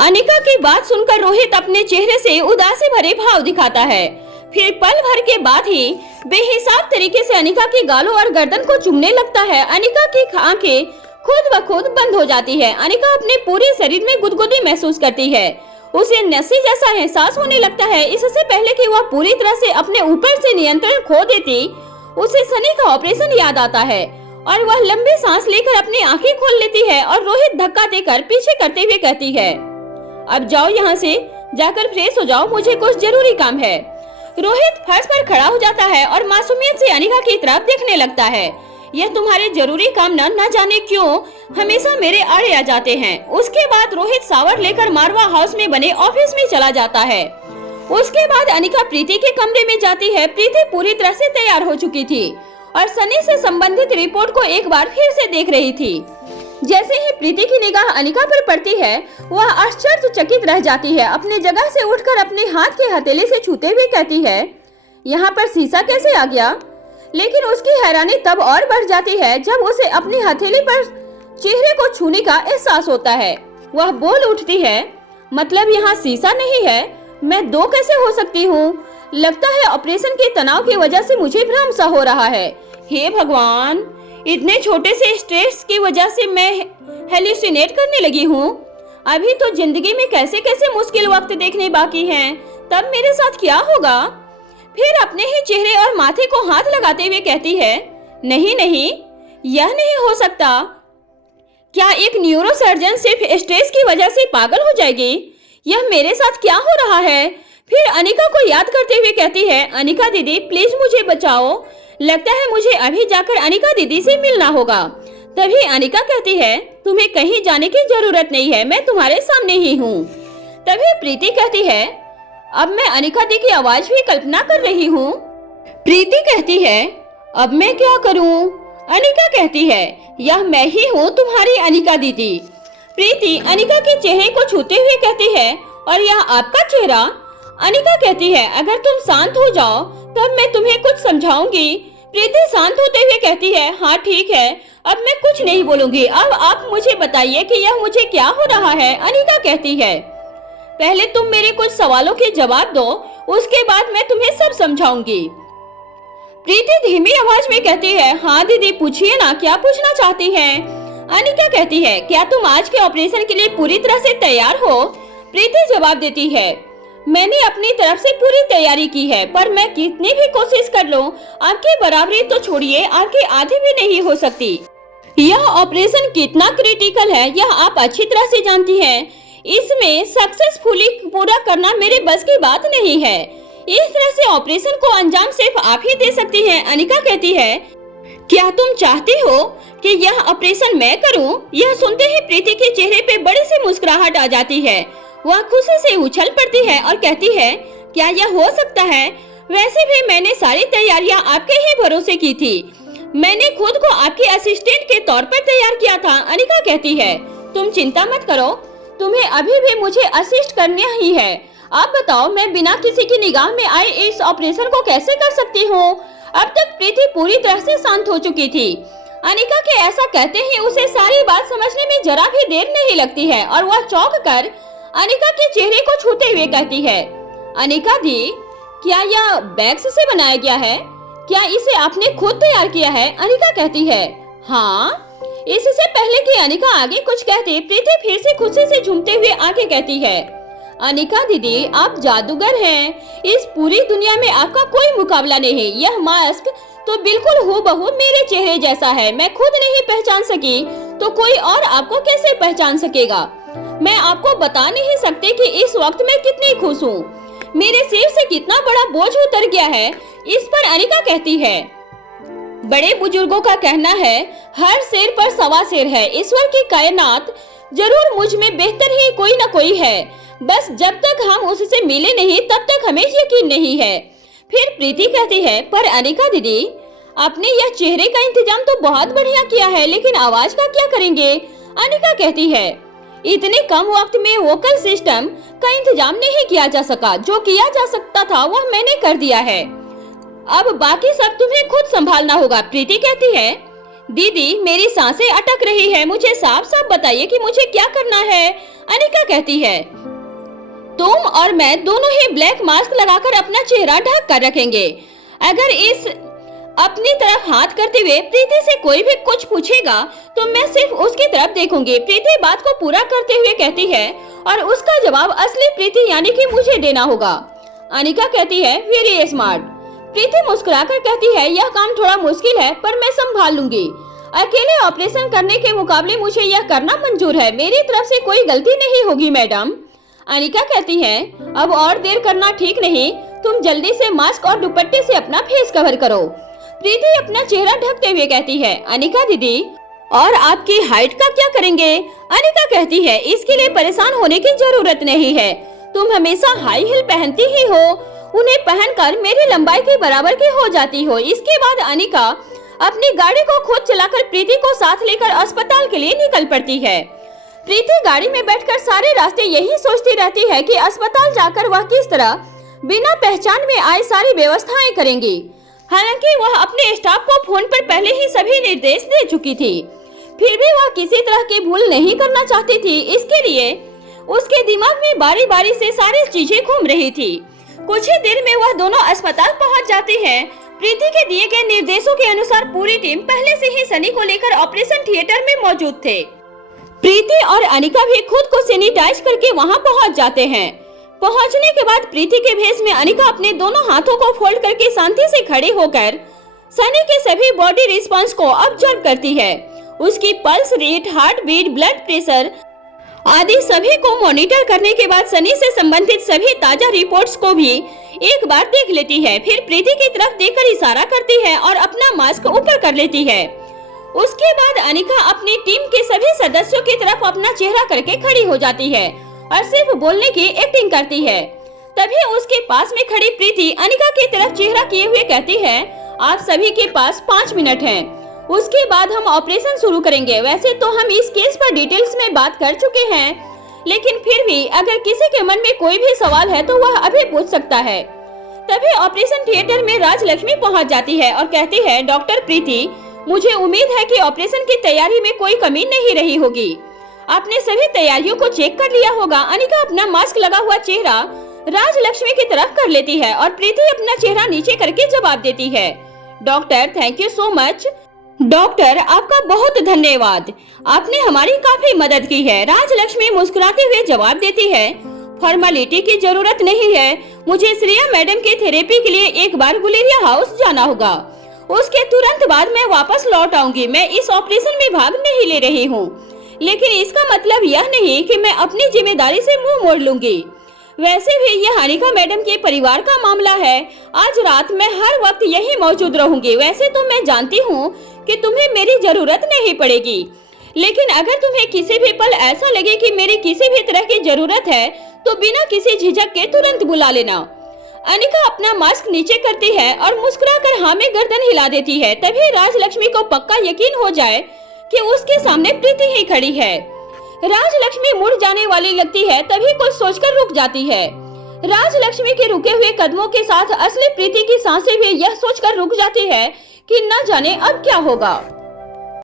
अनिका की बात सुनकर रोहित अपने चेहरे से उदासी भरे भाव दिखाता है। फिर पल भर के बाद ही बेहिसाब तरीके से अनिका की गालों और गर्दन को चूमने लगता है। अनिका की आंखें खुद ब खुद बंद हो जाती है। अनिका अपने पूरे शरीर में गुदगुदी महसूस करती है। उसे नशे जैसा एहसास होने लगता है। इससे पहले कि वह पूरी तरह से अपने ऊपर से नियंत्रण खो देती, उसे सनी का ऑपरेशन याद आता है और वह लंबी सांस लेकर अपनी आंखें खोल लेती है और रोहित धक्का देकर पीछे करते हुए कहती है, अब जाओ यहाँ से, जाकर फ्रेश हो जाओ, मुझे कुछ जरूरी काम है। रोहित फर्श पर खड़ा हो जाता है और मासूमियत से अनिका की तरफ देखने लगता है। यह तुम्हारे जरूरी काम न जाने क्यों हमेशा मेरे आड़े आ जाते हैं। उसके बाद रोहित शावर लेकर मारवा हाउस में बने ऑफिस में चला जाता है। उसके बाद अनिका प्रीति के कमरे में जाती है। प्रीति पूरी तरह से तैयार हो चुकी थी और सनी से संबंधित रिपोर्ट को एक बार फिर से देख रही थी। जैसे ही प्रीति की निगाह अनिका पर पड़ती है, वह आश्चर्यचकित रह जाती है। अपने जगह से उठकर अपने हाथ के हथेली से छूते हुए कहती है, यहाँ पर शीशा कैसे आ गया? लेकिन उसकी हैरानी तब और बढ़ जाती है जब उसे अपनी हथेली पर चेहरे को छूने का एहसास होता है। वह बोल उठती है, मतलब यहाँ शीशा नहीं है? मैं दो कैसे हो सकती हूँ? लगता है ऑपरेशन के तनाव की वजह से मुझे भ्रम सा हो रहा है। हे भगवान, इतने छोटे से स्ट्रेस की वजह से मैं हेलुसिनेट करने लगी हूँ। अभी तो जिंदगी में कैसे कैसे मुश्किल वक्त देखने बाकी हैं, तब मेरे साथ क्या होगा? फिर अपने ही चेहरे और माथे को हाथ लगाते हुए कहती है, नहीं नहीं, यह नहीं हो सकता। क्या एक न्यूरोसर्जन सिर्फ स्ट्रेस की वजह से पागल हो जाएगी? यह मेरे साथ क्या हो रहा है? फिर अनिका को याद करते हुए कहती है, अनिका दीदी प्लीज मुझे बचाओ। लगता है मुझे अभी जाकर अनिका दीदी से मिलना होगा। तभी अनिका कहती है, तुम्हें कहीं जाने की जरूरत नहीं है, मैं तुम्हारे सामने ही हूँ। तभी प्रीति कहती है, अब मैं अनिका दी की आवाज भी कल्पना कर रही हूँ। प्रीति कहती है, अब मैं क्या करूँ? अनिका कहती है, यह मैं ही हूँ, तुम्हारी अनिका दीदी। प्रीति अनिका के चेहरे को छूते हुए कहती है, और यह आपका चेहरा? अनिका कहती है, अगर तुम शांत हो जाओ तब मैं तुम्हें कुछ समझाऊंगी। प्रीति शांत होते हुए कहती है, हाँ ठीक है, अब मैं कुछ नहीं बोलूंगी। अब आप मुझे बताइए कि यह मुझे क्या हो रहा है। अनिका कहती है, पहले तुम मेरे कुछ सवालों के जवाब दो, उसके बाद मैं तुम्हें सब समझाऊंगी। प्रीति धीमी आवाज में कहती है, हाँ दीदी पूछिए ना, क्या पूछना चाहती हैं? अनिका कहती है, क्या तुम आज के ऑपरेशन के लिए पूरी तरह से तैयार हो? प्रीति जवाब देती है, मैंने अपनी तरफ से पूरी तैयारी की है, पर मैं कितनी भी कोशिश कर लूं, आपकी बराबरी तो छोड़िए, आपके आधे भी नहीं हो सकती। यह ऑपरेशन कितना क्रिटिकल है यह आप अच्छी तरह से जानती हैं। इसमें सक्सेसफुली पूरा करना मेरे बस की बात नहीं है। इस तरह से ऑपरेशन को अंजाम सिर्फ आप ही दे सकती हैं। अनिका कहती है, क्या तुम चाहती हो कि यह ऑपरेशन मैं करूं? यह सुनते ही प्रीति के चेहरे पे बड़ी सी मुस्कुराहट आ जाती है। वह खुशी से उछल पड़ती है और कहती है, क्या यह हो सकता है? वैसे भी मैंने सारी तैयारियां आपके ही भरोसे की थी। मैंने खुद को आपके असिस्टेंट के तौर पर तैयार किया था। अनिका कहती है, तुम चिंता मत करो, तुम्हें अभी भी मुझे असिस्ट करना ही है। आप बताओ, मैं बिना किसी की निगाह में आए इस ऑपरेशन को कैसे कर सकती हूँ? अब तक प्रीति पूरी तरह से शांत हो चुकी थी। अनिका के ऐसा कहते ही उसे सारी बात समझने में जरा भी देर नहीं लगती है और वह चौंक कर अनिका के चेहरे को छूते हुए कहती है, अनिका दी, क्या यह बैग्स से बनाया गया है? क्या इसे आपने खुद तैयार किया है? अनिका कहती है, हाँ। इससे पहले कि अनिका आगे कुछ कहती, प्रीति फिर से खुशी से झूमते हुए आगे कहती है, अनिका दीदी, आप जादूगर हैं। इस पूरी दुनिया में आपका कोई मुकाबला नहीं। यह मास्क तो बिल्कुल हूबहू मेरे चेहरे जैसा है। मैं खुद नहीं पहचान सकी तो कोई और आपको कैसे पहचान सकेगा? मैं आपको बता नहीं सकती कि इस वक्त मैं कितनी खुश हूँ। मेरे सिर से कितना बड़ा बोझ उतर गया है। इस पर अनिका कहती है, बड़े बुजुर्गों का कहना है, हर सिर पर सवा सिर है। ईश्वर की कायनात जरूर मुझ में बेहतर ही कोई न कोई है। बस जब तक हम उससे मिले नहीं तब तक हमें यकीन नहीं है। फिर प्रीति कहती है, पर अनिका दीदी, आपने यह चेहरे का इंतजाम तो बहुत बढ़िया किया है, लेकिन आवाज का क्या करेंगे? अनिका कहती है, इतने कम वक्त में वोकल सिस्टम का इंतजाम नहीं किया जा सका। जो किया जा सकता था वह मैंने कर दिया है। अब बाकी सब तुम्हें खुद संभालना होगा। प्रीति कहती है, दीदी मेरी सांसें अटक रही है, मुझे साफ साफ बताइए कि मुझे क्या करना है। अनिका कहती है, तुम और मैं दोनों ही ब्लैक मास्क लगाकर अपना चेहरा ढक कर रखेंगे। अगर इस अपनी तरफ हाथ करते हुए प्रीति से कोई भी कुछ पूछेगा तो मैं सिर्फ उसकी तरफ देखूंगी। प्रीति बात को पूरा करते हुए कहती है, और उसका जवाब असली प्रीति यानी कि मुझे देना होगा। अनिका कहती है, वेरी स्मार्ट। प्रीति मुस्कुराकर कहती है, यह काम थोड़ा मुश्किल है पर मैं संभाल लूंगी। अकेले ऑपरेशन करने के मुकाबले मुझे यह करना मंजूर है। मेरी तरफ से कोई गलती नहीं होगी मैडम। अनिका कहती है, अब और देर करना ठीक नहीं, तुम जल्दी से मास्क और दुपट्टे से अपना फेस कवर करो। प्रीति अपना चेहरा ढकते हुए कहती है, अनिका दीदी, और आपकी हाइट का क्या करेंगे? अनिका कहती है, इसके लिए परेशान होने की जरूरत नहीं है। तुम हमेशा हाई हील पहनती ही हो, उन्हें पहनकर मेरी लंबाई के बराबर की हो जाती हो। इसके बाद अनिका अपनी गाड़ी को खुद चलाकर प्रीति को साथ लेकर अस्पताल के लिए निकल पड़ती है। प्रीति गाड़ी में बैठकर सारे रास्ते यही सोचती रहती है कि अस्पताल जाकर वह किस तरह बिना पहचान में आए सारी व्यवस्थाएं करेंगी। हालांकि वह अपने स्टाफ को फोन पर पहले ही सभी निर्देश दे चुकी थी, फिर भी वह किसी तरह की भूल नहीं करना चाहती थी। इसके लिए उसके दिमाग में बारी बारी से सारी चीजें घूम रही थी। कुछ ही देर में वह दोनों अस्पताल पहुंच जाते हैं। प्रीति के दिए गए निर्देशों के अनुसार पूरी टीम पहले से ही सनी को लेकर ऑपरेशन थिएटर में मौजूद थे। प्रीति और अनिका भी खुद को सैनिटाइज करके वहां पहुंच जाते हैं। पहुंचने के बाद प्रीति के भेष में अनिका अपने दोनों हाथों को फोल्ड करके शांति से खड़े होकर सनी के सभी बॉडी रिस्पांस को ऑब्जर्व करती है। उसकी pulse rate, heart beat, blood pressure आदि सभी को मॉनिटर करने के बाद सनी से संबंधित सभी ताजा रिपोर्ट्स को भी एक बार देख लेती है। फिर प्रीति की तरफ देखकर इशारा करती है और अपना मास्क ऊपर कर लेती है। उसके बाद अनिका अपनी टीम के सभी सदस्यों की तरफ अपना चेहरा करके खड़ी हो जाती है और सिर्फ बोलने की एक्टिंग करती है। तभी उसके पास में खड़ी प्रीति अनिका की तरफ चेहरा किए हुए कहती है, आप सभी के पास 5 मिनट हैं। उसके बाद हम ऑपरेशन शुरू करेंगे। वैसे तो हम इस केस पर डिटेल्स में बात कर चुके हैं, लेकिन फिर भी अगर किसी के मन में कोई भी सवाल है तो वह अभी पूछ सकता है। तभी ऑपरेशन थिएटर में राजलक्ष्मी पहुंच जाती है और कहती है, डॉक्टर प्रीति, मुझे उम्मीद है कि ऑपरेशन की तैयारी में कोई कमी नहीं रही होगी। आपने सभी तैयारियों को चेक कर लिया होगा। अनिका अपना मास्क लगा हुआ चेहरा राजलक्ष्मी की तरफ कर लेती है और प्रीति अपना चेहरा नीचे करके जवाब देती है, doctor thank you so much. Doctor आपका बहुत धन्यवाद, आपने हमारी काफी मदद की है। राजलक्ष्मी मुस्कुराते हुए जवाब देती है, फॉर्मेलिटी की जरूरत नहीं है, मुझे श्रेया मैडम के थेरेपी के लिए एक बार गुलेरिया हाउस जाना होगा। उसके तुरंत बाद मैं वापस लौट आऊंगी। मैं इस ऑपरेशन में भाग नहीं ले रही हूँ, लेकिन इसका मतलब यह नहीं कि मैं अपनी जिम्मेदारी से मुंह मोड़ लूंगी। वैसे भी यह अनिका मैडम के परिवार का मामला है। आज रात मैं हर वक्त यहीं मौजूद रहूंगी। वैसे तो मैं जानती हूँ कि तुम्हें मेरी जरूरत नहीं पड़ेगी, लेकिन अगर तुम्हें किसी भी पल ऐसा लगे कि मेरी किसी भी तरह की जरूरत है तो बिना किसी झिझक के तुरंत बुला लेना। अनिका अपना मास्क नीचे करती है और मुस्कुराकर हाँ में गर्दन हिला देती है। तभी राजलक्ष्मी को पक्का यकीन हो जाए कि उसके सामने प्रीति ही खड़ी है। राजलक्ष्मी मुड़ जाने वाली लगती है, तभी कुछ सोचकर रुक जाती है। राजलक्ष्मी के रुके हुए कदमों के साथ असली प्रीति की सांसें भी यह सोचकर रुक जाती है कि न जाने अब क्या होगा।